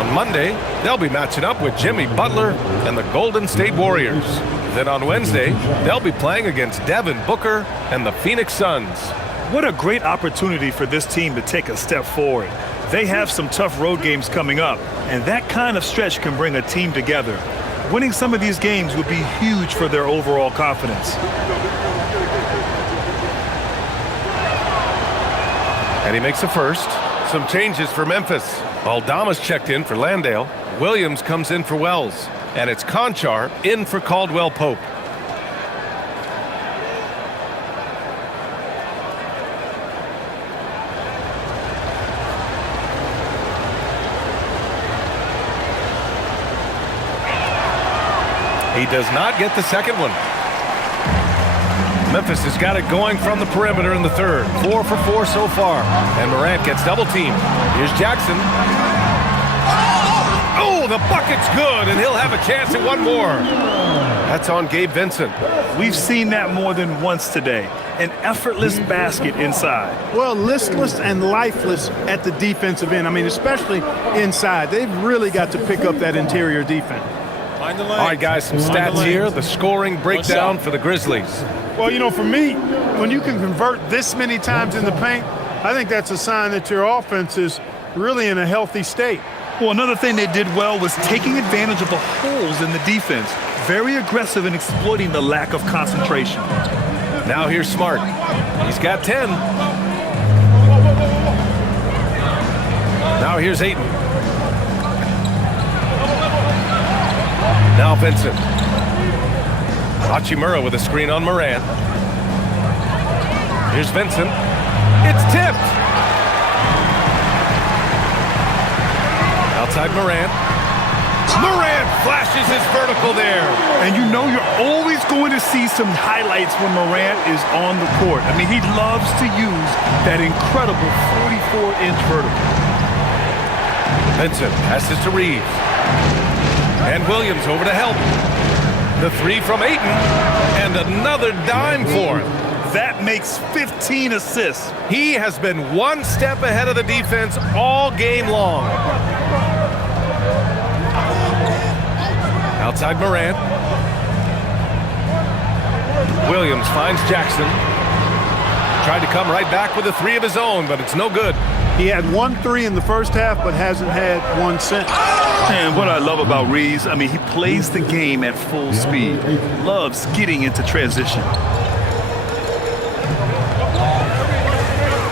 On Monday, they'll be matching up with Jimmy Butler and the Golden State Warriors. Then on Wednesday, they'll be playing against Devin Booker and the Phoenix Suns. What a great opportunity for this team to take a step forward. They have some tough road games coming up, and that kind of stretch can bring a team together. Winning some of these games would be huge for their overall confidence. And he makes a first. Some changes for Memphis. Aldama's checked in for Landale. Williams comes in for Wells. And it's Conchar in for Caldwell Pope. He does not get the second one. Memphis has got it going from the perimeter in the third. 4 for 4 so far. And Morant gets double teamed. Here's Jackson. Oh, the bucket's good, and he'll have a chance at one more. That's on Gabe Vincent. We've seen that more than once today. An effortless basket inside. Well, listless and lifeless at the defensive end. I mean, especially inside. They've really got to pick up that interior defense. All right, guys, some stats here. The scoring breakdown for the Grizzlies. Well, you know, for me, when you can convert this many times in the paint, I think that's a sign that your offense is really in a healthy state. Well, another thing they did well was taking advantage of the holes in the defense. Very aggressive in exploiting the lack of concentration. Now here's Smart. He's got 10. Now here's Ayton. Now Vincent. Hachimura with a screen on Morant. Here's Vincent. It's tipped. Outside Morant. Morant flashes his vertical there. And you know you're always going to see some highlights when Morant is on the court. I mean, he loves to use that incredible 44-inch vertical. Vincent passes to Reeves. And Williams over to help. The three from Ayton. And another dime for him. That makes 15 assists. He has been one step ahead of the defense all game long. Outside Morant. Williams finds Jackson. Tried to come right back with a three of his own, but it's no good. He had 1 3 in the first half, but hasn't had one since. And what I love about Reeves, I mean, he plays the game at full speed. Loves getting into transition.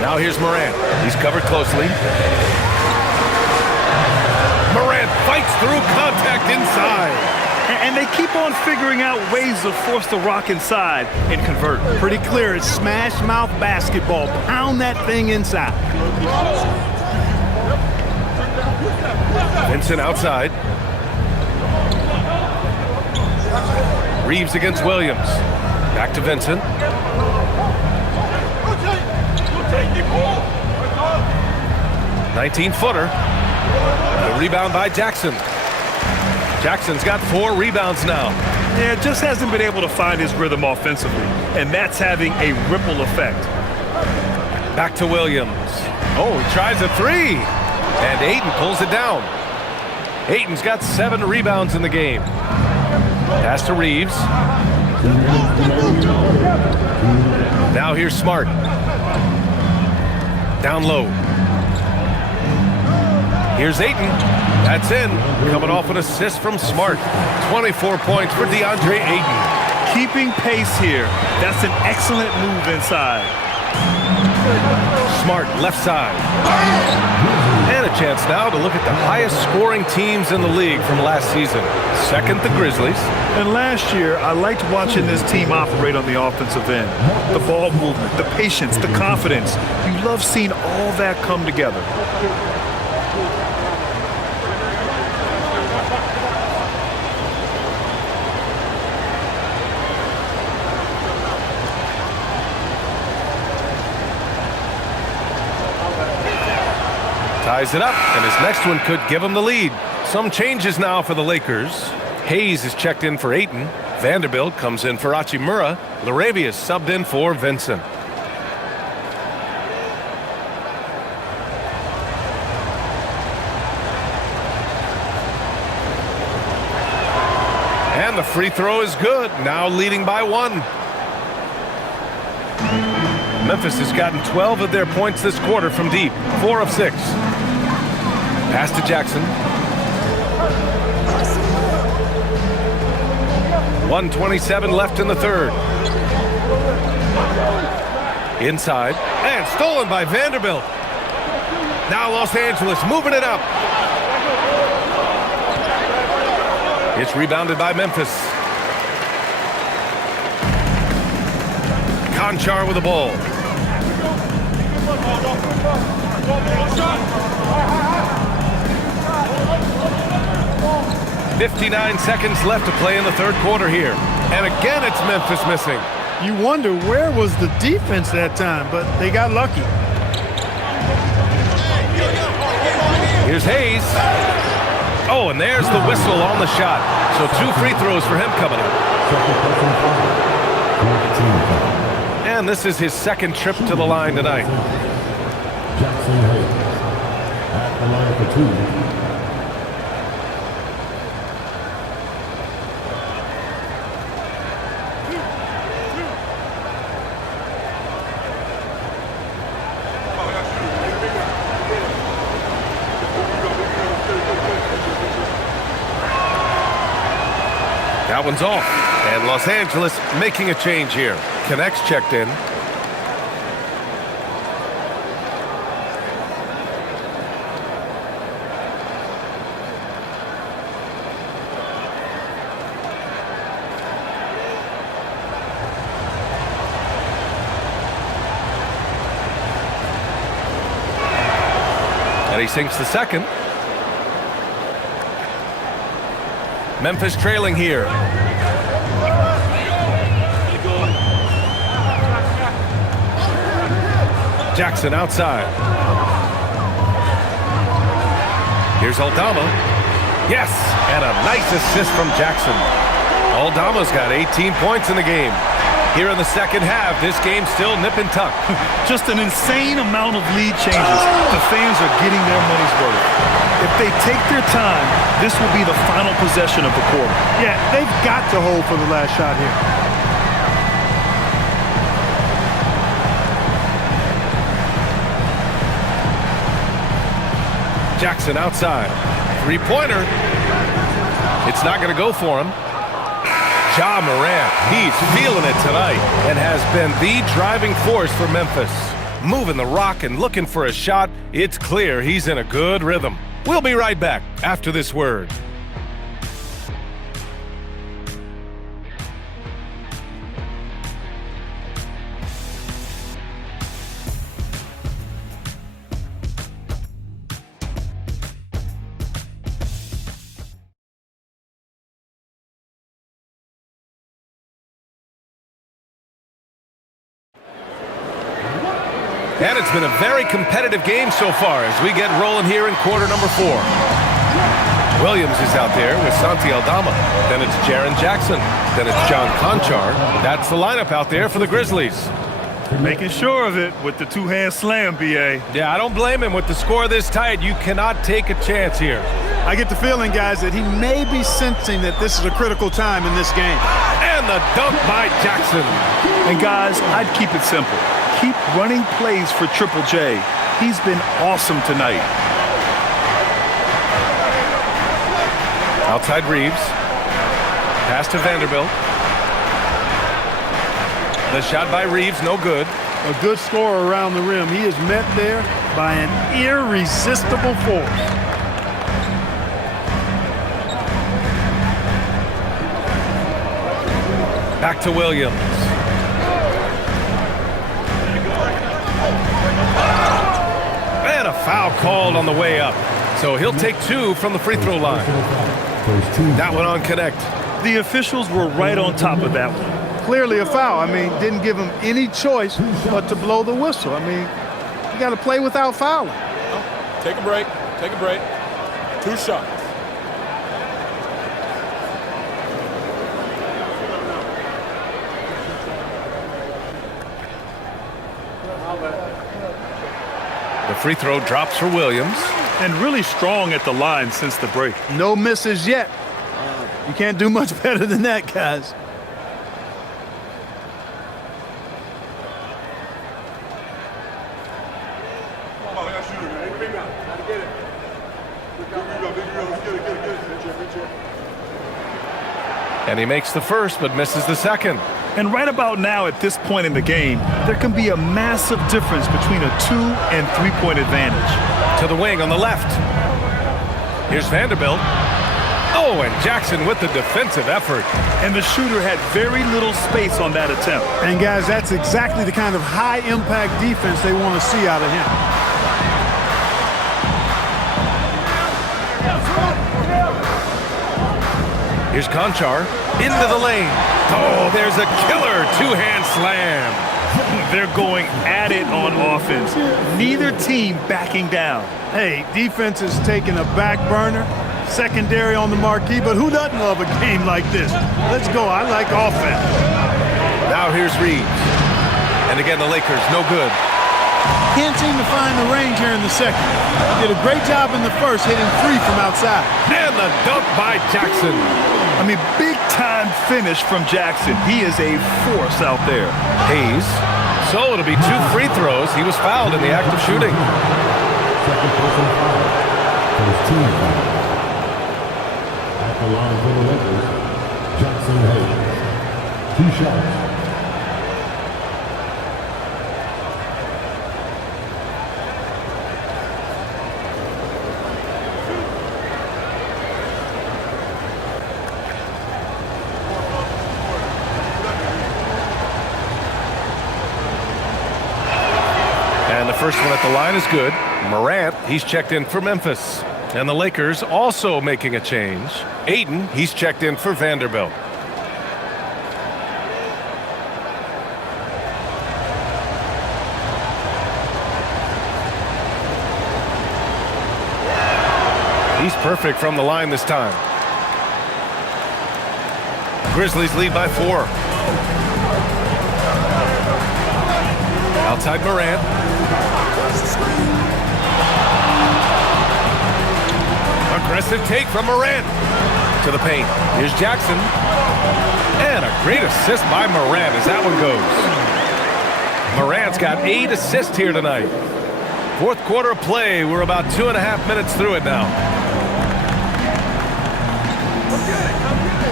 Now here's Morant. He's covered closely. Morant fights through contact inside. And they keep on figuring out ways to force the rock inside and convert. Pretty clear. It's smash mouth basketball. Pound that thing inside. Vincent outside. Reeves against Williams. Back to Vincent. 19-footer. The rebound by Jackson. Jackson's got 4 rebounds now. Yeah, just hasn't been able to find his rhythm offensively, and that's having a ripple effect. Back to Williams. Oh, he tries a three. And Ayton pulls it down. Ayton's got 7 rebounds in the game. Pass to Reeves. Now here's Smart. Down low. Here's Ayton. That's in. Coming off an assist from Smart. 24 points for DeAndre Ayton. Keeping pace here. That's an excellent move inside. Smart left side. And a chance now to look at the highest scoring teams in the league from last season. Second, the Grizzlies. And last year, I liked watching this team operate on the offensive end. The ball movement, the patience, the confidence. You love seeing all that come together. Ties it up, and his next one could give him the lead. Some changes now for the Lakers. Hayes is checked in for Ayton. Vanderbilt comes in for Hachimura. Laravia is subbed in for Vincent. And the free throw is good, now leading by 1. Memphis has gotten 12 of their points this quarter from deep, 4 of 6. Pass to Jackson. 1:27 left in the third. Inside, and stolen by Vanderbilt. Now Los Angeles moving it up. It's rebounded by Memphis. Conchar with the ball. 59 seconds left to play in the third quarter here. And again, it's Memphis missing. You wonder where was the defense that time, but they got lucky. Here's Hayes. Oh, and there's the whistle on the shot. So 2 free throws for him coming up. And this is his second trip to the line tonight. Jackson Hayes at the line for 2. That one's off. And Los Angeles making a change here. Connects checked in. And he sinks the second. Memphis trailing here. Jackson outside. Here's Aldama. Yes, and a nice assist from Jackson. Aldama's got 18 points in the game. Here in the second half, this game's still nip and tuck. Just an insane amount of lead changes. The fans are getting their money's worth. If they take their time, this will be the final possession of the quarter. Yeah, they've got to hold for the last shot here. Jackson outside. Three-pointer. It's not going to go for him. Ja Morant, he's feeling it tonight and has been the driving force for Memphis. Moving the rock and looking for a shot, it's clear he's in a good rhythm. We'll be right back after this word. And it's been a very competitive game so far as we get rolling here in quarter number 4. Williams is out there with Santi Aldama. Then it's Jaren Jackson. Then it's John Conchar. That's the lineup out there for the Grizzlies. Making sure of it with the two-hand slam, B.A. Yeah, I don't blame him. With the score this tight, you cannot take a chance here. I get the feeling, guys, that he may be sensing that this is a critical time in this game. And the dunk by Jackson. And, guys, I'd keep it simple. Keep running plays for Triple J. He's been awesome tonight. Outside Reeves. Pass to Vanderbilt. The shot by Reeves, no good. A good scorer around the rim. He is met there by an irresistible force. Back to Williams. And a foul called on the way up. So he'll take 2 from the free throw line. That one on connect. The officials were right on top of that one. Clearly a foul. I mean, didn't give him any choice but to blow the whistle. I mean, you got to play without fouling. Take a break. Take a break. 2 shots. The free throw drops for Williams. And really strong at the line since the break. No misses yet. You can't do much better than that, guys. And he makes the first, but misses the second. And right about now, at this point in the game, there can be a massive difference between a 2- and 3-point advantage. To the wing on the left. Here's Vanderbilt. Oh, and Jackson with the defensive effort. And the shooter had very little space on that attempt. And, guys, that's exactly the kind of high-impact defense they want to see out of him. Here's Conchar into the lane. Oh, there's a killer 2-hand slam. They're going at it on offense. Neither team backing down. Hey, defense is taking a back burner, secondary on the marquee, but who doesn't love a game like this? Let's go. I like offense. Now here's Reeves. And again, the Lakers, no good. Can't seem to find the range here in the second. Did a great job in the first, hitting 3 from outside. And the dunk by Jackson. I mean, big-time finish from Jackson. He is a force out there. Hayes. So it'll be 2 free throws. He was fouled in the act of shooting. Second personal foul. First team foul. At the line for the Lakers, Jackson Hayes. 2 shots. And the first one at the line is good. Morant, he's checked in for Memphis. And the Lakers also making a change. Ayton, he's checked in for Vanderbilt. He's perfect from the line this time. Grizzlies lead by 4. Outside Morant. Aggressive take from Morant. To the paint. Here's Jackson. And a great assist by Morant as that one goes. Morant's got 8 assists here tonight. Fourth quarter of play. We're about 2.5 minutes through it now.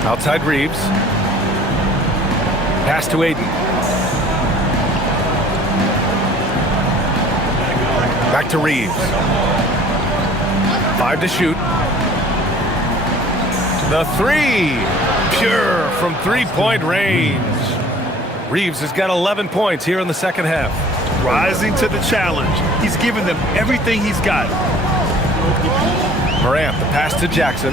Outside Reeves. Pass to Aiden. Back to Reeves. 5 to shoot. The 3. Pure from three-point range. Reeves has got 11 points here in the second half. Rising to the challenge. He's given them everything he's got. Morant, the pass to Jackson.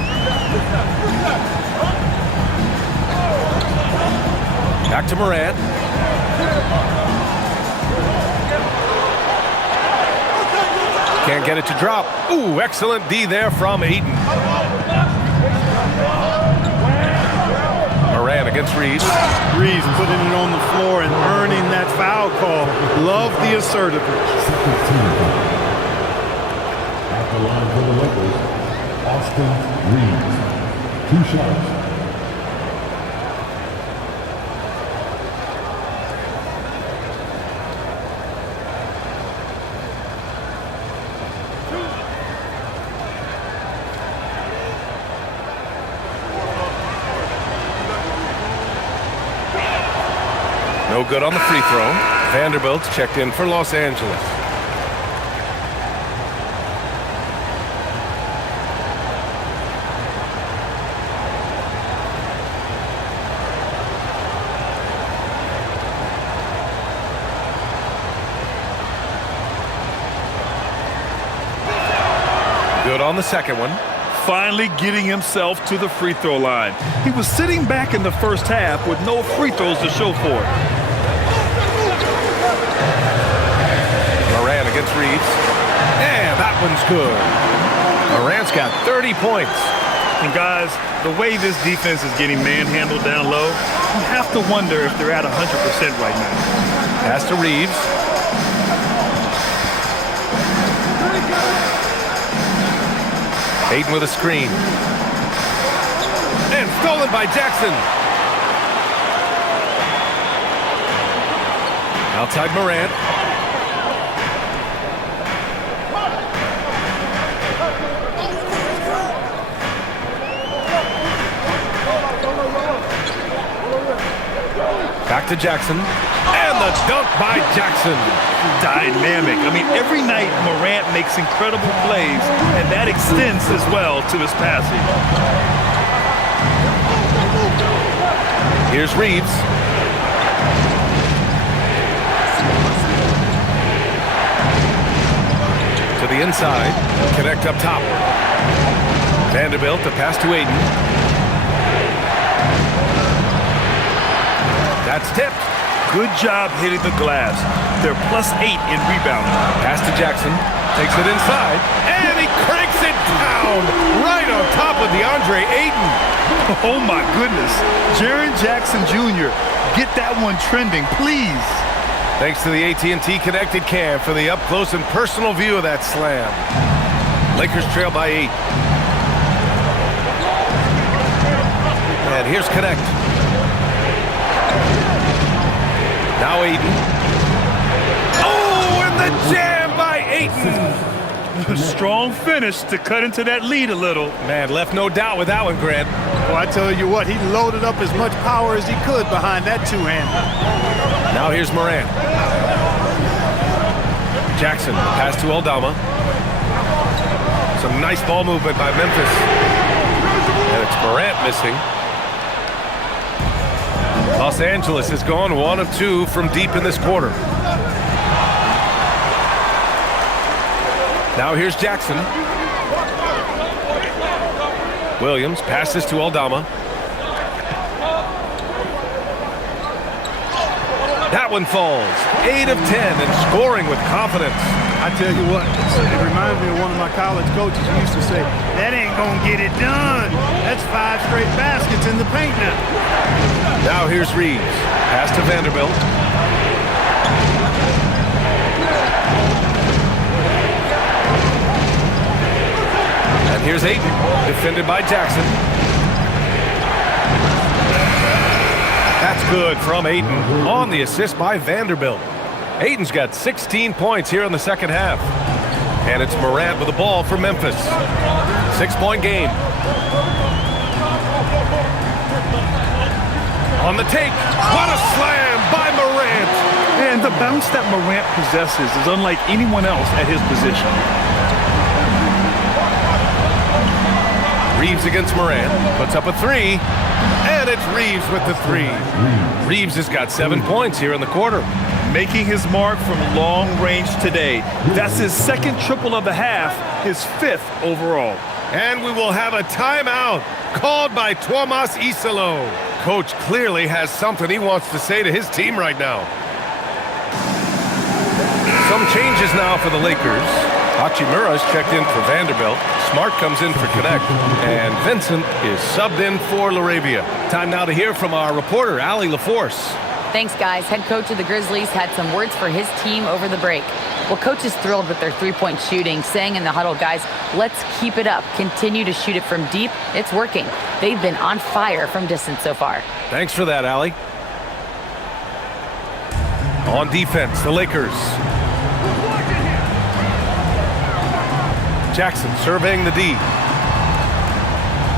Back to Morant. Can't get it to drop. Ooh, excellent D there from Aiden. Morant against Reeves. Reeves putting it on the floor and earning that foul call. Love the assertiveness. At the line for the Lakers, Austin Reeves. 2 shots. No good on the free throw. Vanderbilt's checked in for Los Angeles. Good on the second one. Finally getting himself to the free throw line. He was sitting back in the first half with no free throws to show for it. Morant against Reeves. And that one's good. Morant's got 30 points. And guys, the way this defense is getting manhandled down low, you have to wonder if they're at 100% right now. Pass to Reeves. Aiden with a screen. And stolen by Jackson. Outside Morant. Back to Jackson. And the dunk by Jackson. Dynamic. I mean, every night Morant makes incredible plays, and that extends as well to his passing. Here's Reeves. To the inside. Connect up top. Vanderbilt, the pass to Aiden. That's tipped. Good job hitting the glass. They're +8 in rebounding. Pass to Jackson. Takes it inside. And he cranks it down right on top of DeAndre Ayton. Oh, my goodness. Jaren Jackson Jr., get that one trending, please. Thanks to the AT&T Connected Cam for the up-close and personal view of that slam. Lakers trail by 8. And here's Connect. Now Aiden. Oh, and the jam by Ayton. Strong finish to cut into that lead a little. Man, left no doubt with that one, Grant. Well, I tell you what, he loaded up as much power as he could behind that two-hander. Now here's Morant. Jackson, pass to Aldama. Some nice ball movement by Memphis. And it's Morant missing. Los Angeles has gone 1 of 2 from deep in this quarter. Now here's Jackson. Williams passes to Aldama. That one falls. 8 of 10 and scoring with confidence. I tell you what, it reminds me of one of my college coaches who used to say, that ain't going to get it done. That's 5 straight baskets in the paint now. Now here's Reeves. Pass to Vanderbilt. And here's Ayton, defended by Jackson. That's good from Ayton on the assist by Vanderbilt. Ayton's got 16 points here in the second half. And it's Morant with the ball for Memphis. 6-point game. On the take. What a slam by Morant. And the bounce that Morant possesses is unlike anyone else at his position. Reeves against Morant. Puts up a 3. And it's Reeves with the 3. Reeves has got 7 points here in the quarter. Making his mark from long range today. That's his second triple of the half, his 5th overall. And we will have a timeout called by Tuomas Isalo. Coach clearly has something he wants to say to his team right now. Some changes now for the Lakers. Hachimura's checked in for Vanderbilt. Smart comes in for Connect. And Vincent is subbed in for Laravia. Time now to hear from our reporter, Allie LaForce. Thanks, guys. Head coach of the Grizzlies had some words for his team over the break. Well, coach is thrilled with their three-point shooting, saying in the huddle, guys, let's keep it up. Continue to shoot it from deep. It's working. They've been on fire from distance so far. Thanks for that, Allie. On defense, the Lakers. Jackson surveying the D.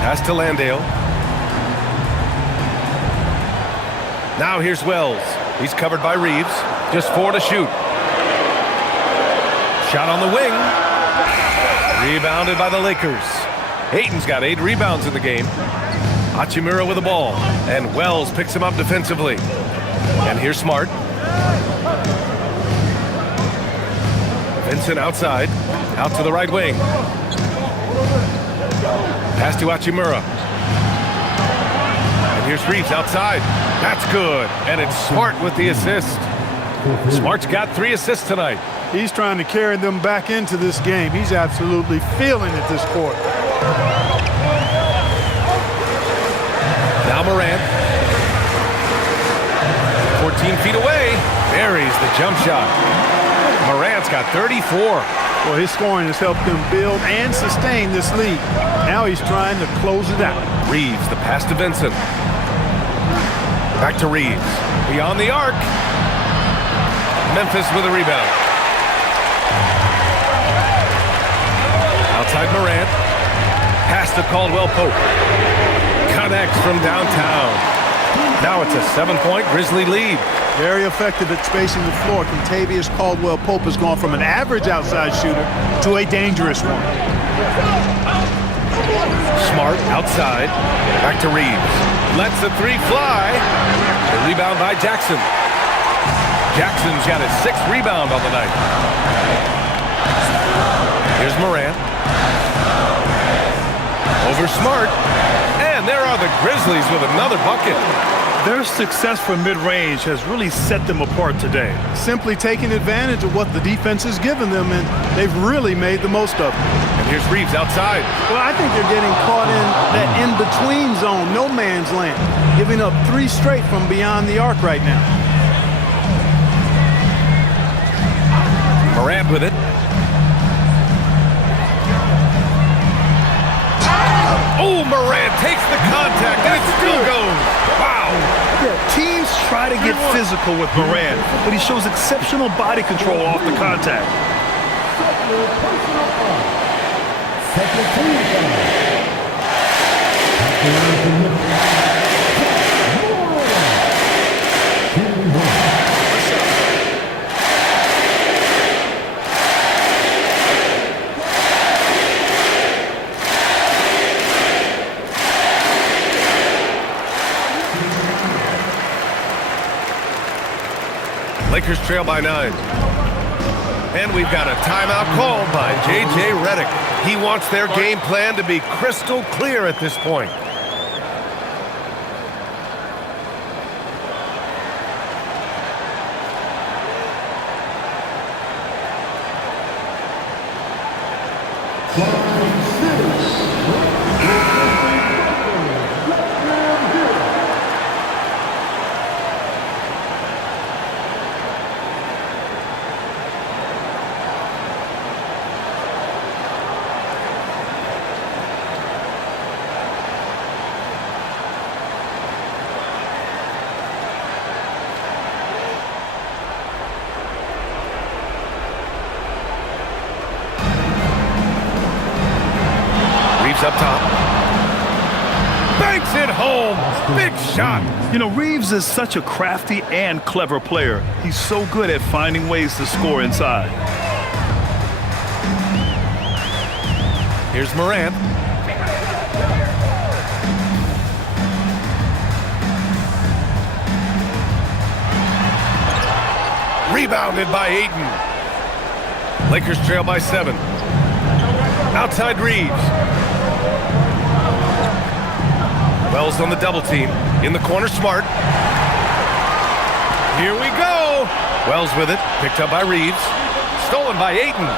Pass to Landale. Now here's Wells. He's covered by Reeves. Just 4 to shoot. Shot on the wing. Rebounded by the Lakers. Ayton's got 8 rebounds in the game. Hachimura with the ball. And Wells picks him up defensively. And here's Smart. Vincent outside. Out to the right wing. Pass to Hachimura. And here's Reeves outside. That's good. And it's Smart with the assist. Smart's got 3 assists tonight. He's trying to carry them back into this game. He's absolutely feeling it this quarter. Now Morant. 14 feet away. Buries the jump shot. Morant's got 34. Well, his scoring has helped them build and sustain this lead. Now he's trying to close it out. Reeves, the pass to Vincent. Back to Reeves. Beyond the arc. Memphis with a rebound. Outside Morant. Pass to Caldwell Pope. Connects from downtown. Now it's a 7-point Grizzly lead. Very effective at spacing the floor. Kentavious Caldwell Pope has gone from an average outside shooter to a dangerous one. Smart outside. Back to Reeves. Lets the 3 fly. The rebound by Jackson. Jackson's got his 6th rebound on the night. Here's Morant. Over Smart. And there are the Grizzlies with another bucket. Their success from mid-range has really set them apart today. Simply taking advantage of what the defense has given them, and they've really made the most of it. And here's Reeves outside. Well, I think they're getting caught in that in-between zone, no man's land, giving up 3 straight from beyond the arc right now. Morant with it. Oh, Morant takes the contact, and it still goes. Wow. Yeah, teams try to get physical with Morant, but he shows exceptional body control off the contact. Lakers trail by 9. And we've got a timeout called by J.J. Redick. He wants their game plan to be crystal clear at this point. home. Big shot. You know, Reeves is such a crafty and clever player. He's so good at finding ways to score inside. Here's Morant. Rebounded by Ayton. Lakers trail by 7. Outside Reeves. Wells on the double team. In the corner, Smart. Here we go. Wells with it. Picked up by Reeves. Stolen by Ayton.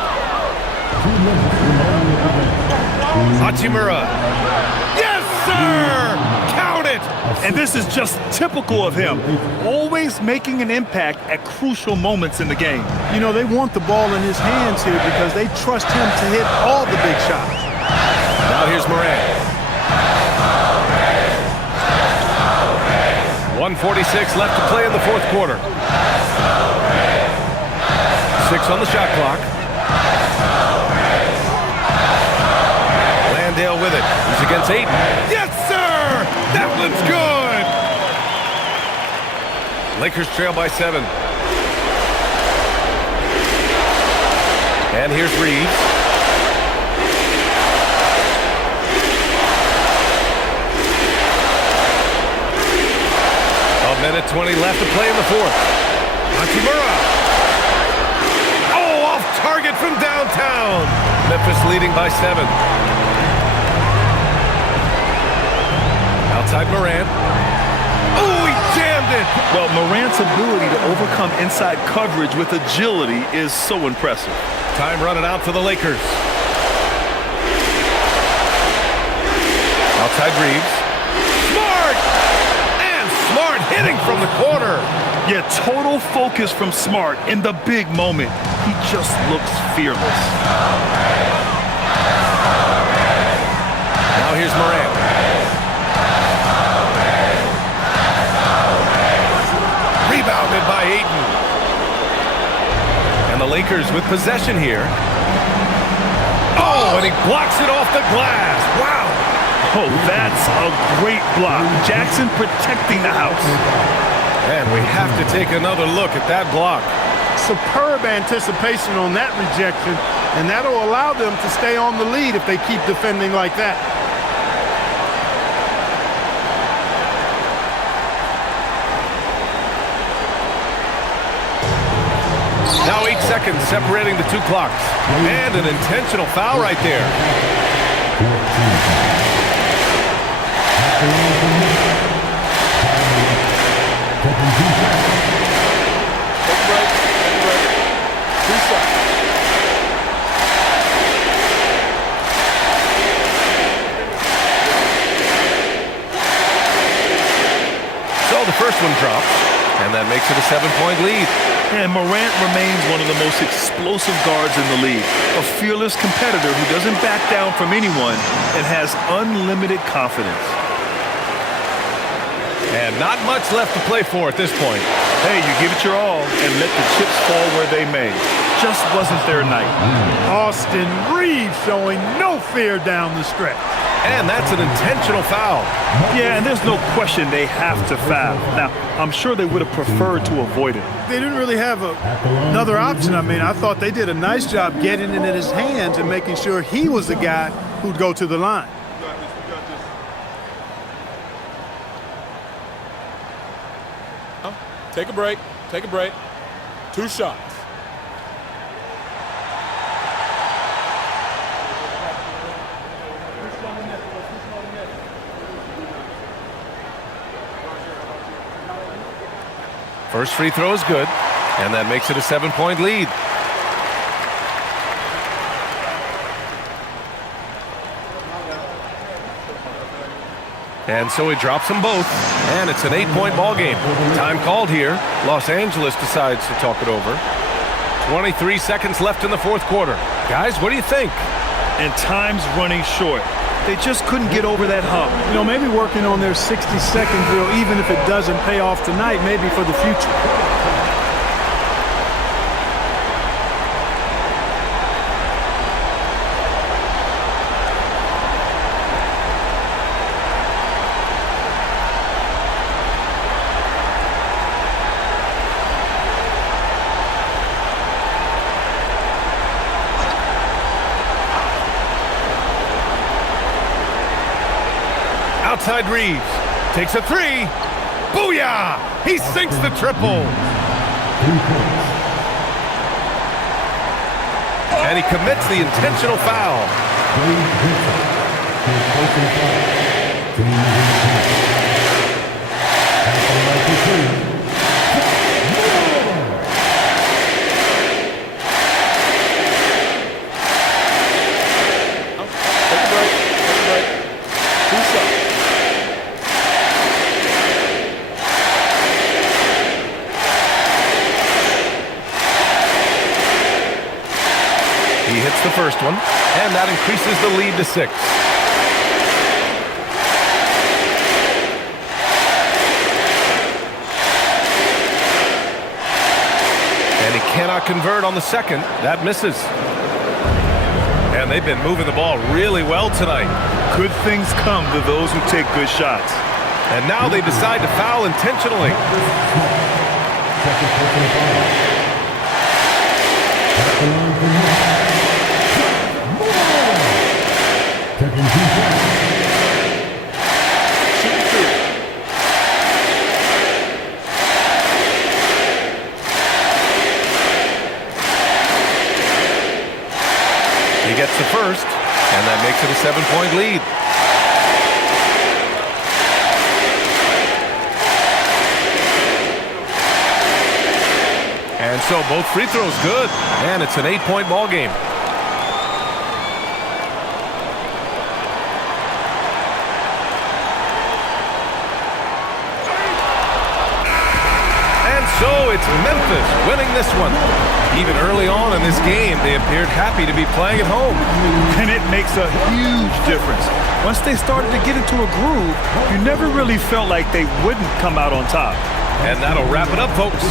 Hachimura. Yes, sir! Count it! And this is just typical of him. Always making an impact at crucial moments in the game. You know, they want the ball in his hands here because they trust him to hit all the big shots. Now here's Morant. 1:46 left to play in the fourth quarter. 6 on the shot clock. Landale with it. He's against Ayton. Yes, sir! That one's good! Lakers trail by 7. And here's Reeves. A minute 20 left to play in the fourth. Hachimura. Oh, off target from downtown. Memphis leading by 7. Outside Morant. Oh, he jammed it. Well, Morant's ability to overcome inside coverage with agility is so impressive. Time running out for the Lakers. Outside Reeves. Smart! And Smart hitting from the corner. Yeah, total focus from Smart in the big moment. He just looks fearless. Now here's Morant. Rebounded by Ayton. And the Lakers with possession here. Oh, and he blocks it off the glass. Wow. Oh, that's a great block. Jackson protecting the house. And we have to take another look at that block. Superb anticipation on that rejection, and that'll allow them to stay on the lead if they keep defending like that. Now 8 seconds separating the two clocks. And an intentional foul right there. So the first one drops, and that makes it a 7-point lead. And Morant remains one of the most explosive guards in the league. A fearless competitor who doesn't back down from anyone and has unlimited confidence. And not much left to play for at this point. Hey, you give it your all and let the chips fall where they may. Just wasn't their night. Austin Reeves showing no fear down the stretch. And that's an intentional foul. Yeah, and there's no question they have to foul. Now, I'm sure they would have preferred to avoid it. They didn't really have another option. I mean, I thought they did a nice job getting it in his hands and making sure he was the guy who'd go to the line. Take a break. Take a break. 2 shots. First free throw is good, and that makes it a 7-point lead. And so he drops them both, and it's an 8-point ball game. Time called here. Los Angeles decides to talk it over. 23 seconds left in the fourth quarter. Guys, what do you think? And time's running short. They just couldn't get over that hump. You know, maybe working on their 60-second drill, even if it doesn't pay off tonight, maybe for the future. outside Reeves. Takes a three. Booyah! He sinks the triple. 3 points. And he commits the intentional foul. Gabe Vincent. His personal foul. Team is in attack. At the line for 3. He hits the first one, and that increases the lead to 6. And he cannot convert on the second. That misses. And they've been moving the ball really well tonight. Good things come to those who take good shots. And now they decide to foul intentionally. Second personal foul. At the line for Memphis. Taking 2 shots. He gets the first, and that makes it a 7-point lead. And so both free throws good, and it's an 8-point ball game. So it's Memphis winning this one. Even early on in this game, they appeared happy to be playing at home. And it makes a huge difference. Once they started to get into a groove, you never really felt like they wouldn't come out on top. And that'll wrap it up, folks.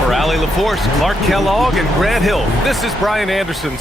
For Allie LaForce, Clark Kellogg, and Grant Hill, this is Brian Anderson.